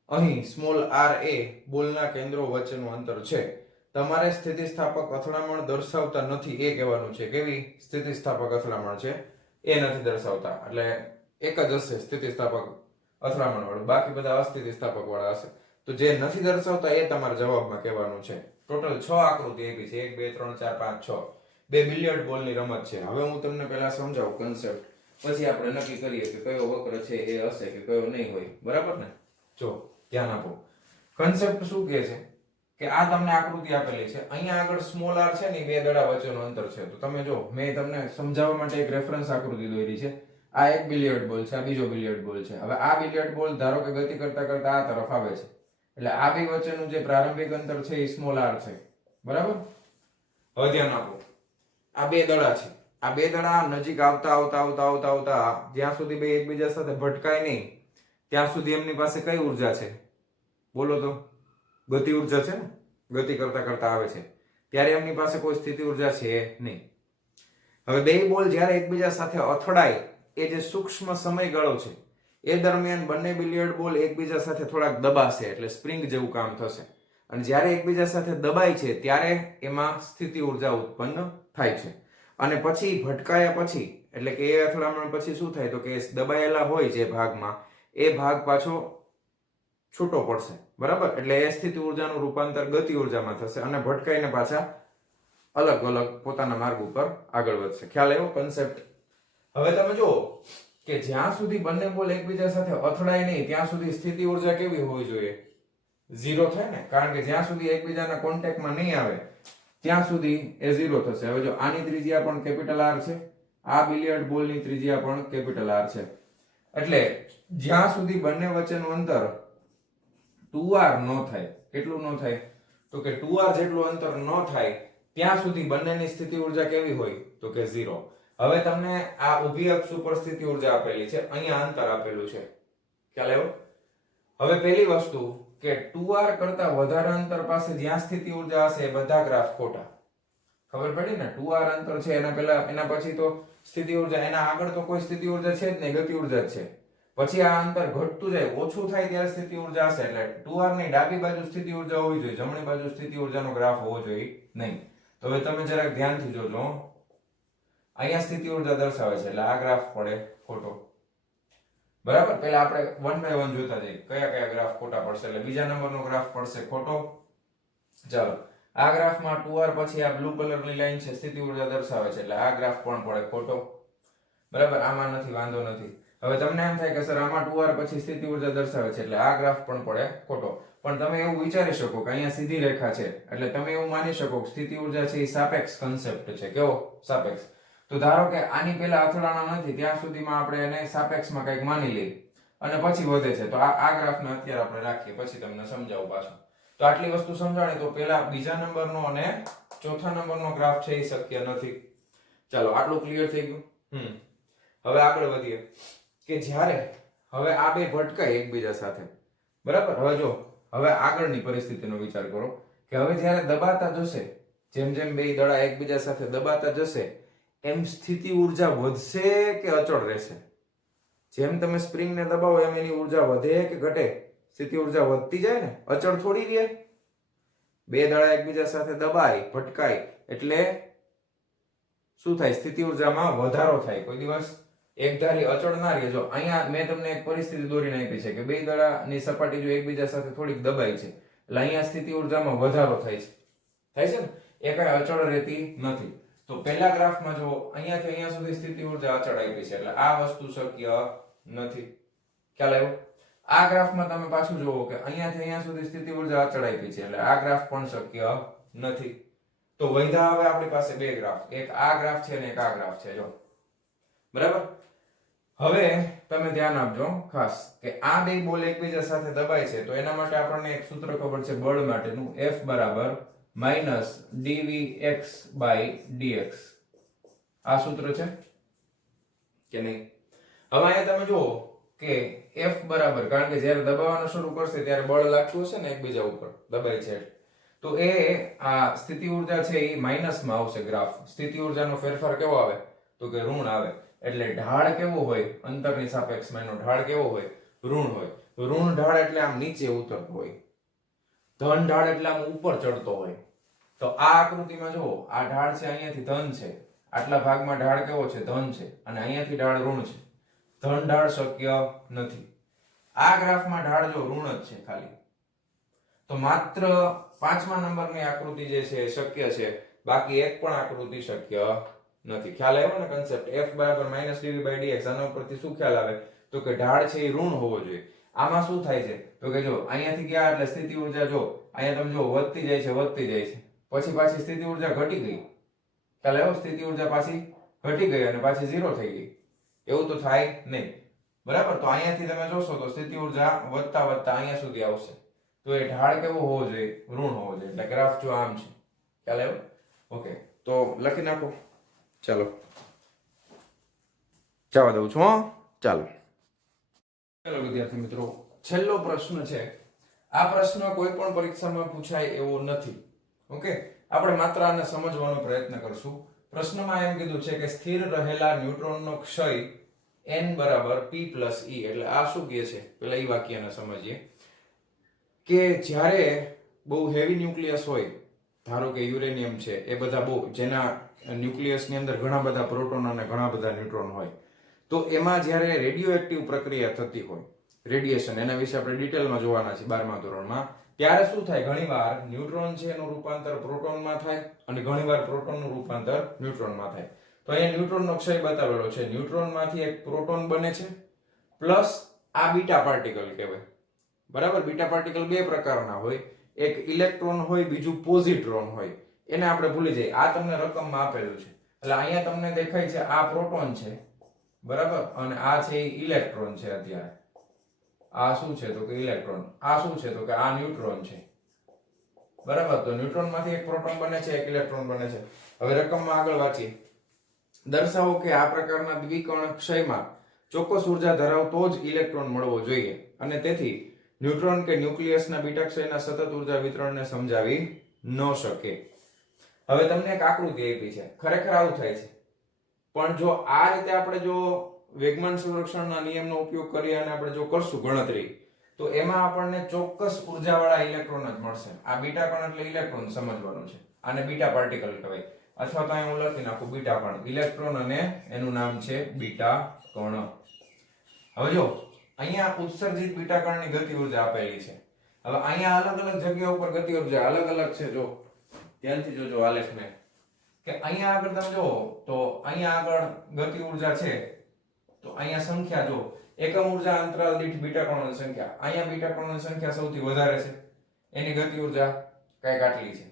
અહીં સ્મોલ r એ બોલના કેન્દ્રો વચ્ચેનું અંતર છે. તમારે સ્થિતિસ્થાપક અથડામણ દર્શાવતા નથી એ કહેવાનું છે. કેવી સ્થિતિસ્થાપક અથડામણ છે? એ નથી દર્શાવતા. એટલે એક જ હશે સ્થિતિસ્થાપક અથડામણ વાળું, બાકી બધા અસ્થિતિસ્થાપક વાળા હશે. તો જે નથી દર્શાવતા એ તમારા જવાબમાં કહેવાનું છે. ટોટલ 6 આકૃતિ આપી છે. 1 2 3 4 5 6. બે બિલિયર્ડ બોલની રમત છે. હવે હું તમને પહેલા સમજાવું કન્સેપ્ટ, પછી આપણે નક્કી કરીએ કે કયો વક્ર છે એ હશે કે કયો નહીં હોય. બરાબર ને? જો ધ્યાન આપો. કન્સેપ્ટ શું કહે છે કે આ તમને આકૃતિ આપેલી છે. અહીંયા આગળ સ્મોલ r છે ને બે દડા વચ્ચેનું અંતર છે. તો તમે જો, મેં તમને સમજાવવા માટે એક રેફરન્સ આકૃતિ દોરી છે. આ એક બિલિયર્ડ બોલ છે, આ બીજો બિલિયર્ડ બોલ છે. હવે આ બિલિયર્ડ બોલ ધારો કે ગતિ કરતા કરતા આ તરફ આવે છે, એટલે આ બે વચ્ચેનું જે પ્રારંભિક અંતર છે એ સ્મોલ r છે. બરાબર? હવે ધ્યાન આપો. આ બે દડા છે. આ બે દડા નજીક આવતા આવતા આવતા આવતા આવતા જ્યાં સુધી બે એકબીજા સાથે ભટકાય નહીં ત્યાં સુધી એમની પાસે કઈ ઉર્જા છે? બોલો તો. ગતિ ઉર્જા છે ને, ગતિ કરતા કરતા આવે છે ત્યારે એમની પાસે કોઈ સ્થિતિ ઉર્જા છે નહીં. હવે બે બોલ જ્યારે એકબીજા સાથે અથડાય એ જે સૂક્ષ્મ સમયગાળો છે એ દરમિયાન બંને બિલિયર્ડ બોલ એકબીજા સાથે થોડાક દબાશે, એટલે સ્પ્રિંગ જેવું કામ થશે. અને જ્યારે એકબીજા સાથે દબાય છે ત્યારે એમાં સ્થિતિ ઉર્જા ઉત્પન્ન થાય છે. અને પછી ભટકાયા પછી, એટલે કે એ અથડામણ પછી શું થાય? તો કે દબાયેલા હોય જે ભાગમાં, એ ભાગ પાછો છૂટો પડશે. બરાબર? એટલે એ સ્થિતિ ઉર્જાનું રૂપાંતર ગતિ ઉર્જામાં થશે અને ભટકાઈને પાછા અલગ અલગ પોતાના માર્ગ ઉપર આગળ વધશે. ખ્યાલ આવ્યો કન્સેપ્ટ? હવે તમે જુઓ કે જ્યાં સુધી બંને બોલ એકબીજા સાથે અથડાય નહીં ત્યાં સુધી સ્થિતિ ઉર્જા કેવી હોવી જોઈએ? 0 થાય ને, કારણ કે જ્યાં સુધી એકબીજાના કોન્ટેક્ટમાં નહીં આવે ત્યાં સુધી એ 0 થશે. હવે જો આની ત્રિજ્યા પણ કેપિટલ R છે, આ બિલિયર્ડ બોલની ત્રિજ્યા પણ કેપિટલ R છે. એટલે જ્યાં સુધી બંને વચ્ચેનું અંતર 2r ન થાય, કેટલું ન થાય? તો કે 2r જેટલું અંતર ન થાય ત્યાં સુધી બંનેની સ્થિતિ ઉર્જા કેવી હોય? તો કે 0. હવે તમને આ ઊભી અક્ષ ઉપર સ્થિતિ ઉર્જા આપેલી છે, અહીંયા અંતર આપેલું છે. ખ્યાલ આવ્યો? હવે પહેલી વસ્તુ કે 2r કરતા વધારે અંતર પાસે જ્યાં સ્થિતિ ઉર્જા હશે એ બધા ગ્રાફ ખોટા. ખબર પડી ને? 2r અંતર છે એના પહેલા એના પછી તો સ્થિતિ ઊર્જા, એના આગળ તો કોઈ સ્થિતિ ઊર્જા છે જ નહીં, ગતિ ઊર્જા જ છે. પછી આ અંતર ઘટતું જાય, ઓછું થાય ત્યારે સ્થિતિ ઊર્જા હશે. એટલે 2r ની ડાબી બાજુ સ્થિતિ ઊર્જા હોવી જોઈએ, જમણી બાજુ સ્થિતિ ઊર્જાનો ગ્રાફ હોવો જોઈએ નહીં. તો હવે તમે જરાક ધ્યાનથી જોજો. અહીંયા સ્થિતિ ઊર્જા દર્શાવે છે એટલે આ ગ્રાફ પડે ખોટો. બરાબર? પહેલા આપણે 1 by 1 જોતા જઈએ કયા કયા ગ્રાફ ખોટા પડશે. એટલે બીજા નંબરનો ગ્રાફ પડશે ખોટો. ચાલો, આ ગ્રાફમાં 2r પછી આ બ્લુ કલરની લાઈન છે સ્થિતિ ઊર્જા દર્શાવે છે એટલે આ ગ્રાફ પણ પડે ખોટો. બરાબર? આમાં નથી, વાંધો નથી. હવે તમને એમ થાય કે સર આમાં 2r પછી સ્થિતિ ઊર્જા દર્શાવે છે એટલે આ ગ્રાફ પણ પડે ખોટો. પણ તમે એવું વિચારી શકો કે અહીંયા સીધી રેખા છે એટલે તમે એવું માની શકો કે સ્થિતિ ઊર્જા છે એ સાપેક્ષ કન્સેપ્ટ છે. કેવો? સાપેક્ષ. તો ધારો કે આની પહેલા અથડાણા નથી ત્યાં સુધીમાં આપણે એને સાપેક્ષમાં કંઈક માની લઈએ અને પછી વધે છે, તો આ ગ્રાફને અત્યારે આપણે રાખીએ, પછી તમને સમજાવું પાછું. તો આટલી વસ્તુ સમજાણી તો પેલા બીજા નંબરનો અને ચોથા નંબરનો ગ્રાફ છે એ શક્ય નથી. ચાલો, આટલું ક્લિયર થઈ ગયું. હવે આગળ વધીએ કે જ્યારે હવે આ બે ભટકાય એકબીજા સાથે. બરાબર? હવે જો, હવે આગળની પરિસ્થિતિનો વિચાર કરો કે હવે જ્યારે દબાતા જશે, જેમ જેમ બે દડા એકબીજા સાથે દબાતા જશે એમ સ્થિતિ ઊર્જા વધશે કે અચળ રહેશે? જેમ તમે સ્પ્રિંગને દબાવો એમ એની ઊર્જા વધે કે ઘટે? સ્થિતિ ઊર્જા વધતી જાય ને, અચળ થોડી રહે. બે દડા એકબીજા સાથે દબાય, ભટકાય એટલે શું થાય? સ્થિતિ ઊર્જામાં વધારો થાય. કોઈ દિવસ એકધારી અચળ ના રહે. જો અહીંયા મેં તમને એક પરિસ્થિતિ દોરીને આપી છે કે બે દડાની સપાટી જો એકબીજા સાથે થોડીક દબાય છે એટલે અહીંયા સ્થિતિ ઊર્જામાં વધારો થાય છે. થાય છે ને? એ કઈ અચળ રહેતી નથી. તો પહેલા ગ્રાફમાં જો અહીંયાથી અહીંયા સુધી સ્થિતિ ઊર્જા અચળ આપી છે એટલે આ વસ્તુ શક્ય નથી. ખ્યાલ આવ્યો? આ ગ્રાફમાં તમે પાછું જોવો કે અહીંયાથી અહીંયા સુધી સ્થિતિ ઊર્જા અચળ આપી છે એટલે આ ગ્રાફ પણ શક્ય નથી. તો વૈધા હવે આપણી પાસે બે ગ્રાફ, એક આ ગ્રાફ છે અને એક આ ગ્રાફ છે. જો, બરાબર? હવે તમે ધ્યાન આપજો ખાસ કે આ બે બોલ એકબીજા સાથે દબાય છે તો એના માટે આપણને એક સૂત્ર ખબર છે બળ માટેનું, F બરાબર -dvx by dx. આ સૂત્ર છે કે નહીં? હવે અહીંયા તમે જુઓ કે F બરાબર, કારણ કે જ્યારે દબાવવાનું શરૂ કરશે ત્યારે બળ લાગતું હશે ને એકબીજા ઉપર, દબાય છે તો એ આ સ્થિતિ ઊર્જા છે એ માઈનસમાં આવશે ગ્રાફ. સ્થિતિ ઊર્જાનો ફેરફાર કેવો આવે? તો કે ઋણ આવે. એટલે ઢાળ કેવો હોય? અંતરની સાપેક્ષમાં એનો ઢાળ કેવો હોય? ઋણ હોય. ઋણ ઢાળ એટલે આમ નીચે ઉતરતો હોય, ધન ઢાળ એટલે આમ ઉપર ચડતો હોય. તો આ આકૃતિમાં જુઓ, આ ઢાળ છે અહીંયાથી ધન છે, આટલા ભાગમાં ઢાળ કેવો છે? ધન છે, અને અહીંયાથી ઢાળ ઋણ છે. ધન ઢાળ શક્ય નથી. આ ગ્રાફમાં ઢાળ જો ઋણ જ છે ખાલી, તો માત્ર 5મા નંબરની આકૃતિ જે છે શક્ય છે, બાકી એક પણ આકૃતિ શક્ય નથી. ખ્યાલ આવ્યો ને કન્સેપ્ટ? F બરાબર -dv by dx. આના ઉપરથી શું ખ્યાલ આવે? તો કે ઢાળ છે એ ઋણ હોવો જોઈએ. આમાં શું થાય છે? તો કે જો અહીંયાથી ગયા એટલે સ્થિતિ ઊર્જા જો અહીંયા તમે જો વધતી જાય છે, વધતી જાય છે, પછી પાછી સ્થિતિ ઊર્જા ઘટી ગઈ. ખ્યાલ આવ્યો? સ્થિતિ ઊર્જા પાછી ઘટી ગઈ અને પાછી 0 થઈ ગઈ. એવું તો થાય નહીં. બરાબર? તો અહીંયાથી તમે જોશો તો સ્થિતિ ઊર્જા વધતા વધતા અહીંયા સુધી આવશે. તો એ ઢાળ કેવો હોવો જોઈએ? ઋણ હોવો જોઈએ. એટલે ગ્રાફ જો આમ છે. ખ્યાલ આવ્યો? ઓકે, તો લખી નાખો. ચાલો, જવા દઉં છું. ચાલો વિદ્યાર્થી મિત્રો, છેલ્લો પ્રશ્ન છે. આ પ્રશ્ન કોઈ પણ પરીક્ષામાં પૂછાય એવો નથી. ઓકે, આપણે માત્ર આને સમજવાનો પ્રયત્ન કરશું. પ્રશ્નમાં એમ કીધું છે કે સ્થિર રહેલા ન્યુટ્રોનનો ક્ષય n બરાબર p + e. એટલે આ શું કહે છે? પેલા એ વાક્યને સમજીએ કે જ્યારે બહુ હેવી ન્યુક્લિયસ હોય, ધારો કે યુરેનિયમ છે, એ બધા બહુ, જેના ન્યુક્લિયસની અંદર ઘણા બધા પ્રોટોન અને ઘણા બધા ન્યુટ્રોન હોય, તો એમાં જ્યારે રેડિયો એક્ટિવ પ્રક્રિયા થતી હોય, રેડિયેશન, એના વિશે આપણે ડિટેલમાં જોવાના છે 12મા ધોરણમાં, ત્યારે શું થાય? ઘણીવાર ન્યુટ્રોન છે એનું રૂપાંતર પ્રોટોનમાં થાય અને ઘણીવાર પ્રોટોનનું રૂપાંતર ન્યુટ્રોનમાં થાય. તો અહીંયા ન્યુટ્રોનનો ક્ષય બતાવેલો છે. ન્યુટ્રોનમાંથી એક પ્રોટોન બને છે પ્લસ આ બીટા પાર્ટિકલ કહેવાય. બરાબર? બીટા પાર્ટિકલ બે પ્રકારના હોય, એક ઇલેક્ટ્રોન હોય, બીજું પોઝિટ્રોન હોય. એને આપણે ભૂલી જઈએ. આ તમને રકમમાં આપેલું છે. એટલે અહીંયા તમને દેખાય છે આ પ્રોટોન છે, બરાબર, અને આ છે ઇલેક્ટ્રોન છે. અત્યારે આ શું છે? તો કે ઇલેક્ટ્રોન. આ શું છે? તો કે આ ન્યુટ્રોન છે. બરાબર? તો ન્યુટ્રોનમાંથી એક પ્રોટોન બને છે, એક ઇલેક્ટ્રોન બને છે. હવે રકમમાં આગળ વાંચીએ. દર્શાવો કે આ પ્રકારના દ્વિકણ ક્ષયમાં ચોક્કસ ઉર્જા ધરાવતો જ ઇલેક્ટ્રોન મળવો જોઈએ અને તેથી ન્યુટ્રોન કે ન્યુક્લિયસના બીટા ક્ષયના સતત ઉર્જા વિતરણને સમજાવી ન શકે. હવે તમને એક આકૃતિ આપી છે, ખરેખર આવું થાય છે, પણ જો આ રીતે આપણે જો વેગમાન સંરક્ષણના નિયમનો ઉપયોગ કરી અને આપણે જો કરશું ગણતરી, તો એમાં આપણને ચોક્કસ ઉર્જાવાળા ઇલેક્ટ્રોન જ મળશે. આ બીટા કણ એટલે ઇલેક્ટ્રોન સમજવાનું છે, આને બીટા પાર્ટિકલ કહેવાય, અથવા તો અહીં હું લખી નાખું બીટા કણ, ઇલેક્ટ્રોન અને એનું નામ છે બીટા કણ. હવે જો અહીંયા ઉત્સર્જિત બીટા કણની ગતિ ઉર્જા આપેલી છે. હવે અહીંયા અલગ અલગ જગ્યા ઉપર ગતિ ઉર્જા અલગ અલગ છે. જો ધ્યાનથી જોજો આલેખને, કે અહીંયા આગળ તમે જો તો અહીંયા આગળ ગતિ ઉર્જા છે, તો અહીંયા સંખ્યા જો એકમ ઉર્જા અંતરાલ દીઠ બીટા કણોની સંખ્યા, અહીંયા બીટા કણોની સંખ્યા સૌથી વધારે છે, એની ગતિ ઉર્જા કઈક આટલી છે.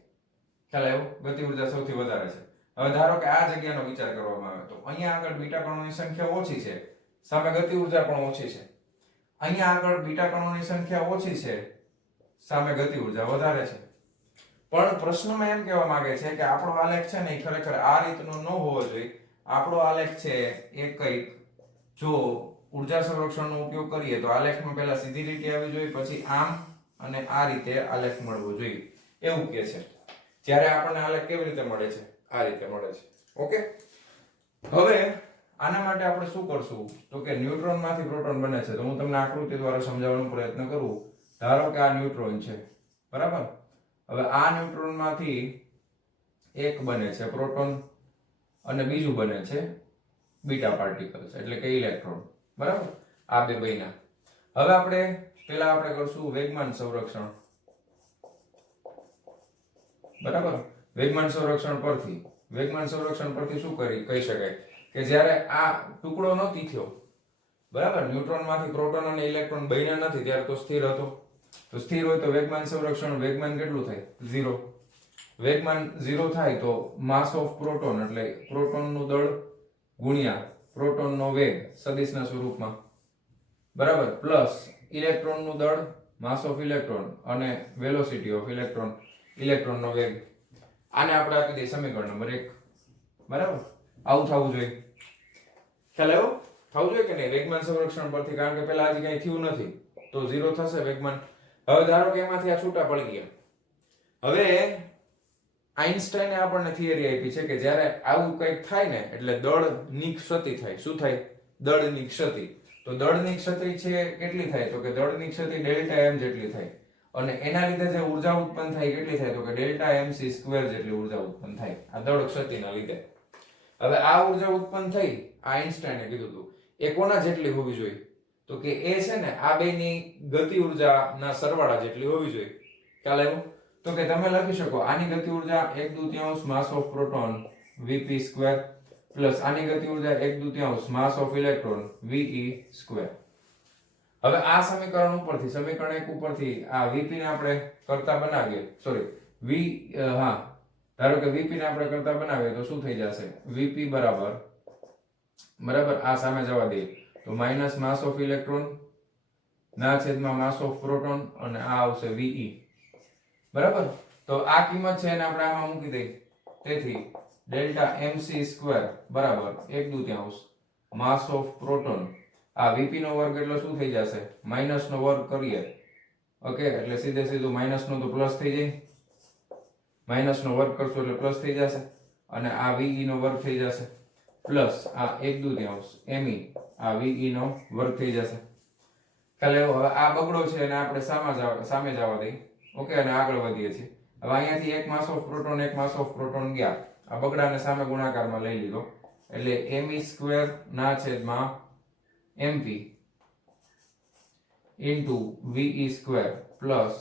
ખ્યાલ આવ્યો? ગતિ ઉર્જા સૌથી વધારે છે. હવે ધારો કે આ જગ્યાનો વિચાર કરવામાં આવે તો અહીંયા આગળ બીટા કણોની સંખ્યા ઓછી છે, સામે ગતિ ઉર્જા પણ ઓછી છે. અહીંયા આગળ બીટા કણોની સંખ્યા ઓછી છે, સામે ગતિ ઉર્જા વધારે છે. પણ પ્રશ્નમાં એમ કહેવા માંગે છે કે આપણો આલેખ છે ને એ ખરેખર આ રીતનો ન હોવો જોઈએ. આપણો આલેખ છે એ કઈક, જો ઉર્જા સંરક્ષણનો ઉપયોગ કરીએ તો આલેખમાં પહેલા સીધી લીટી આવી જોઈએ, પછી આમ અને આ રીતે આલેખ મળવો જોઈએ, એવું કહે છે. જ્યારે આપણને આલેખ કેવી રીતે મળે છે? આ રીતે મળે છે. ઓકે, હવે આના માટે આપણે શું કરશું તો કે ન્યુટ્રોન માંથી પ્રોટોન બને છે. તો હું તમને આકૃતિ દ્વારા સમજાવવાનો પ્રયત્ન કરું. ધારો કે આ ન્યુટ્રોન છે, બરાબર. હવે આ ન્યુટ્રોન માંથી એક બને છે પ્રોટોન અને બીજું બને છે બીટા પાર્ટિકલ્સ એટલે કે ઇલેક્ટ્રોન, બરાબર. આ બે બન્યા. હવે આપણે કરશું વેગમાન સંરક્ષણ, બરાબર. વેગમાન સંરક્ષણ પરથી શું કહી શકાય કે જ્યારે આ ટુકડો નહોતી થયો, બરાબર, ન્યુટ્રોન માંથી પ્રોટોન અને ઇલેક્ટ્રોન બન્યા નથી ત્યારે તો સ્થિર હતો. તો સ્થિર હોય તો વેગમાન સંરક્ષણ, વેગમાન કેટલું થાય? 0. વેગમાન 0 થાય તો માસ ઓફ પ્રોટોન એટલે પ્રોટોનનું દળ ગુણ્યા પ્રોટોનનો વેગ સદિશના સ્વરૂપમાં, બરાબર, પ્લસ ઇલેક્ટ્રોનનું દળ માસ ઓફ ઇલેક્ટ્રોન અને વેલોસિટી ઓફ ઇલેક્ટ્રોન ઇલેક્ટ્રોનનો વેગ. આને આપણે આપી દઈએ સમીકરણ નંબર 1, બરાબર. આવું થવું જોઈએ. ખ્યાલ આવ્યો? થવું જોઈએ કે નહીં વેગમાન સંરક્ષણ પરથી? કારણ કે પહેલા હજી કઈ થયું નથી તો 0 થશે વેગમાન. હવે ધારો કે એમાંથી આ છૂટા પડી ગયા. હવે આઈન્સ્ટાઈને આપણને થિયરી આપી છે કે જ્યારે આવું કંઈક થાય ને એટલે દળની ક્ષતિ થાય. શું થાય? દળની ક્ષતિ. તો દળની ક્ષતિ છે કેટલી થાય તો કે દળની ક્ષતિ ડેલ્ટા એમ જેટલી થાય, અને એના લીધે જે ઉર્જા ઉત્પન્ન થાય કેટલી થાય તો કે ડેલ્ટા mc સ્ક્વેર જેટલી ઉર્જા ઉત્પન્ન થાય આ દળ ક્ષતિના લીધે. હવે આ ઉર્જા ઉત્પન્ન થઈ, આઈન્સ્ટાઈને કીધું હતું, એ કોના જેટલી હોવી જોઈએ તો કે એ છે ને આ બેની ગતિ ઉર્જાના સરવાળા જેટલી હોવી જોઈએ. ખ્યાલ આવ્યો? તો કે તમે લખી શકો આની ગતિ ઉર્જા 1/2 માસ of proton vp square plus આની ગતિ ઉર્જા 1/2 માસ ઓફ ઇલેક્ટ્રોન ve સ્ક્વેર. હવે આ સમીકરણ ઉપરથી, સમીકરણ 1 ઉપરથી આ vp ને આપણે કરતા બનાવીએ, ધારો કે vp ને આપણે કરતા બનાવીએ તો શું થઈ જશે? vp બરાબર આ સામે જવા દઈએ તો માઈનસ માસ ઓફ ઇલેક્ટ્રોન ના છેદમાં માસ ઓફ પ્રોટોન અને આ આવશે ve, બરાબર. તો આ કિંમત છે એને આપણે આમાં મૂકી દઈએ. તેથી ડેલ્ટા mc સ્ક્વેર બરાબર 1/2 માસ ઓફ પ્રોટોન, આ vp નો વર્ગ એટલે શું થઈ જશે? માઈનસ નો વર્ગ કરીએ, ઓકે, એટલે સીધે સીધું માઈનસ નો તો પ્લસ થઈ જાય, માઈનસ નો વર્ગ કરશો એટલે પ્લસ થઈ જશે, અને આ ve નો વર્ગ થઈ જશે પ્લસ આ 1/2 me આ ve નો વર્ગ થઈ જશે. ખાલી હવે આ બગડો છે અને આપણે સામે જવા દઈએ, ઓકે, અને આગળ વધીએ છીએ. હવે અહીંયાથી એક માસ ઓફ પ્રોટોન ગયા, આ બગડાને સામે ગુણાકારમાં લઈ લીધો એટલે me સ્ક્વેર ના છેદમાં mp into ve square plus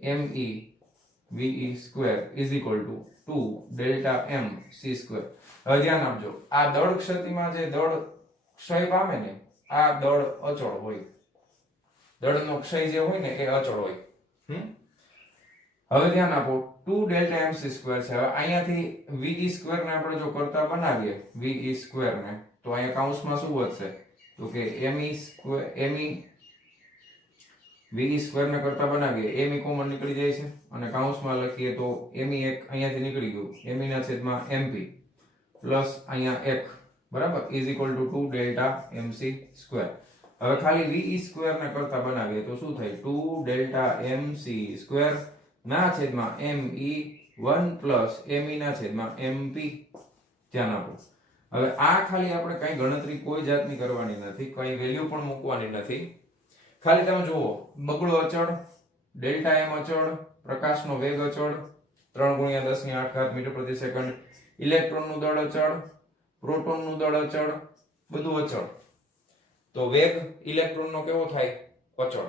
me ve square is equal to 2 delta m c square. હવે ધ્યાન આપજો, આ દળ ક્ષતિમાં જે દળ ક્ષય પામે ને આ દળ અચળ હોય, દળનો ક્ષય જે હોય ને એ અચળ હોય. હવે ધ્યાન આપો 2 ડેલ્ટા mc સ્ક્વેર છે. હવે અહીંયાથી ve સ્ક્વેર ને આપણે જો કરતા બનાવીએ ve સ્ક્વેર ને તો અહીંયા કૌંસમાં શું વધશે તો કે me ve સ્ક્વેર ને કરતા બનાવીએ me કોમન નીકળી જાય છે અને કૌંસમાં લખીએ તો me એક અહીંયાથી નીકળી ગયું, me ના છેદમાં mp પ્લસ અહીંયા 1 બરાબર is equal to 2 delta mc square. હવે ખાલી ve સ્ક્વેર ને કરતા બનાવીએ તો શું થાય? 2 ડેલ્ટા mc સ્ક્વેર ના છેદમાં me 1 પ્લસ me ના છેદમાં mp. ધ્યાન આપો. હવે આ ખાલી આપણે કઈ ગણતરી કોઈ જાતની કરવાની નથી, કઈ વેલ્યુ પણ મૂકવાની નથી. ખાલી તમે જુઓ, બગડો અચળ, ડેલ્ટા એમ અચળ, પ્રકાશનો વેગ અચળ 3 × 10⁸ મીટર પ્રતિ સેકન્ડ, ઇલેક્ટ્રોનનું દળ અચળ, પ્રોટોનનું દળ અચળ, બધું અચળ. તો વેગ ઇલેક્ટ્રોનનો કેવો થાય? અચળ.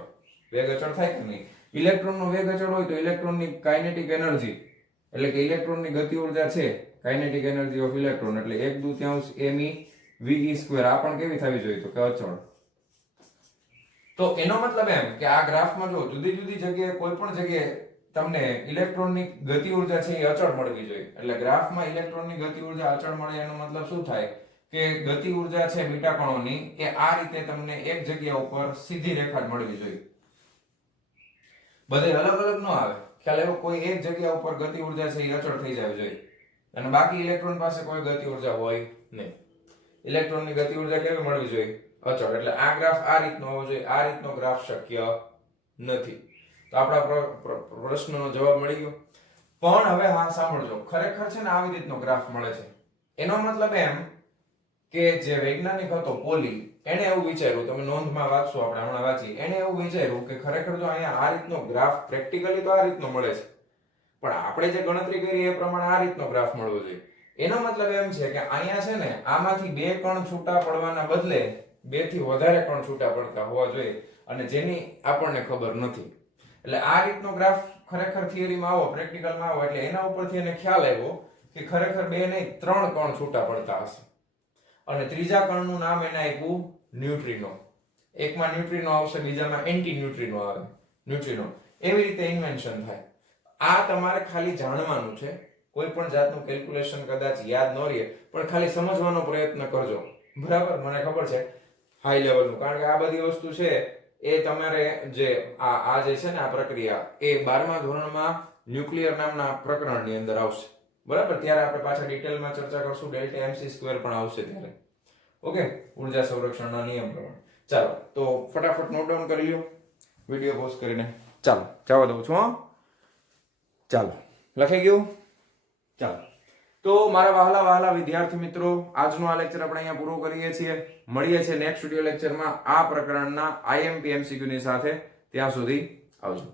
વેગ અચળ થાય કે નહીં? ઇલેક્ટ્રોનનો વેગ અચળ હોય તો ઇલેક્ટ્રોનની કાઇનેટિક એનર્જી એટલે કે ઇલેક્ટ્રોનની ગતિ ઉર્જા છે, કાઇનેટિક એનર્જી ઓફ ઇલેક્ટ્રોન એટલે 1/2 me ve². આ પણ કેવી થવી જોઈએ? તો કે અચળ. તો એનો મતલબ એમ કે આ ગ્રાફમાં જો જુદી જુદી જગ્યાએ કોઈ પણ જગ્યાએ તમને ઇલેક્ટ્રોનની ગતિ ઉર્જા છે એ અચળ મળવી જોઈએ. એટલે ગ્રાફમાં ઇલેક્ટ્રોનની ગતિ ઉર્જા અચળ મળે એનો મતલબ શું થાય? કે ગતિ ઉર્જા છે બીટા કણોની એ આ રીતે તમને એક જગ્યા ઉપર સીધી રેખા જ મળવી જોઈએ. બધે અલગ અલગ ન આવે. ખ્યાલ આવ્યો? કોઈ એક જગ્યા ઉપર ગતિ ઉર્જા છે એ અચળ થઈ જવી જોઈએ અને બાકી ઇલેક્ટ્રોન પાસે કોઈ ગતિ ઉર્જા હોય નહીં. ઇલેક્ટ્રોનની ગતિ ઉર્જા કેવી મળવી જોઈએ? અચળ. એટલે આ ગ્રાફ આ રીતનો હોવો જોઈએ. આ રીતનો ગ્રાફ શક્ય નથી. તો આપણા પ્રશ્નનો જવાબ મળી ગયો. પણ હવે હા સાંભળજો, ખરેખર છે ને આવી રીતનો ગ્રાફ મળે છે. એનો મતલબ એમ કે જે વૈજ્ઞાનિક હતો પોલી, એને એવું વિચાર્યું, તમે નોંધમાં વાંચશો, આપણે હમણાં વાંચી, એને એવું વિચાર્યું કે ખરેખર જો અહીંયા આ રીતનો ગ્રાફ પ્રેક્ટિકલી તો આ રીતનો મળે છે, પણ આપણે જે ગણતરી કરી એ પ્રમાણે આ રીતનો ગ્રાફ મળવો જોઈએ. એનો મતલબ એમ છે કે અહીંયા છે ને આમાંથી 2 કણ છૂટા પડવાના બદલે 2 થી વધારે કણ છૂટા પડતા હોવા જોઈએ અને જેની આપણને ખબર નથી. એટલે આ રીતનો ગ્રાફ ખરેખર થિયરીમાં આવો, પ્રેક્ટિકલમાં આવો એટલે એના ઉપરથી એને ખ્યાલ આવ્યો કે ખરેખર 2 નહીં 3 કણ છૂટા પડતા હશે. અને ત્રીજા કણનું નામ એને આપ્યું ન્યુટ્રિનો. એકમાં ન્યુટ્રિનો આવશે, બીજામાં એન્ટી ન્યુટ્રિનો આવે. ન્યુટ્રિનો. એવી રીતે ઇન્વેન્શન થાય. આ તમારે ખાલી જાણવાનું છે. કોઈ પણ જાતનું કેલ્ક્યુલેશન કદાચ યાદ ન રહે, પણ ખાલી સમજવાનો પ્રયત્ન કરજો. બરાબર? મને ખબર છે હાઈ લેવલનું, કારણ કે આ બધી વસ્તુ છે એ તમારે જે આ જે છે ને આ પ્રક્રિયા એ 12મા ધોરણમાં ન્યુક્લિયર નામના પ્રકરણની અંદર આવશે. બરાબર? ત્યારે આપણે પાછા ડિટેલમાં ચર્ચા કરશું. ડેલ્ટા mc² પણ આવશે ત્યારે. ઓકે? ઊર્જા સંરક્ષણના નિયમ પ્રમાણે. ચાલો તો ફટાફટ નોટ ડાઉન કરી લ્યો વિડિયો પોઝ કરીને. ચાલો જવા દઉં છું. ચાલો લખાઈ ગયું? ચાલો તો મારા વહાલા વિદ્યાર્થી મિત્રો, આજનો આ લેક્ચર આપણે અહીંયા પૂરો કરીએ છીએ. મળીએ છીએ નેક્સ્ટ વિડિયો લેક્ચરમાં આ પ્રકરણના IMP MCQ ની સાથે. ત્યાં સુધી આવજો.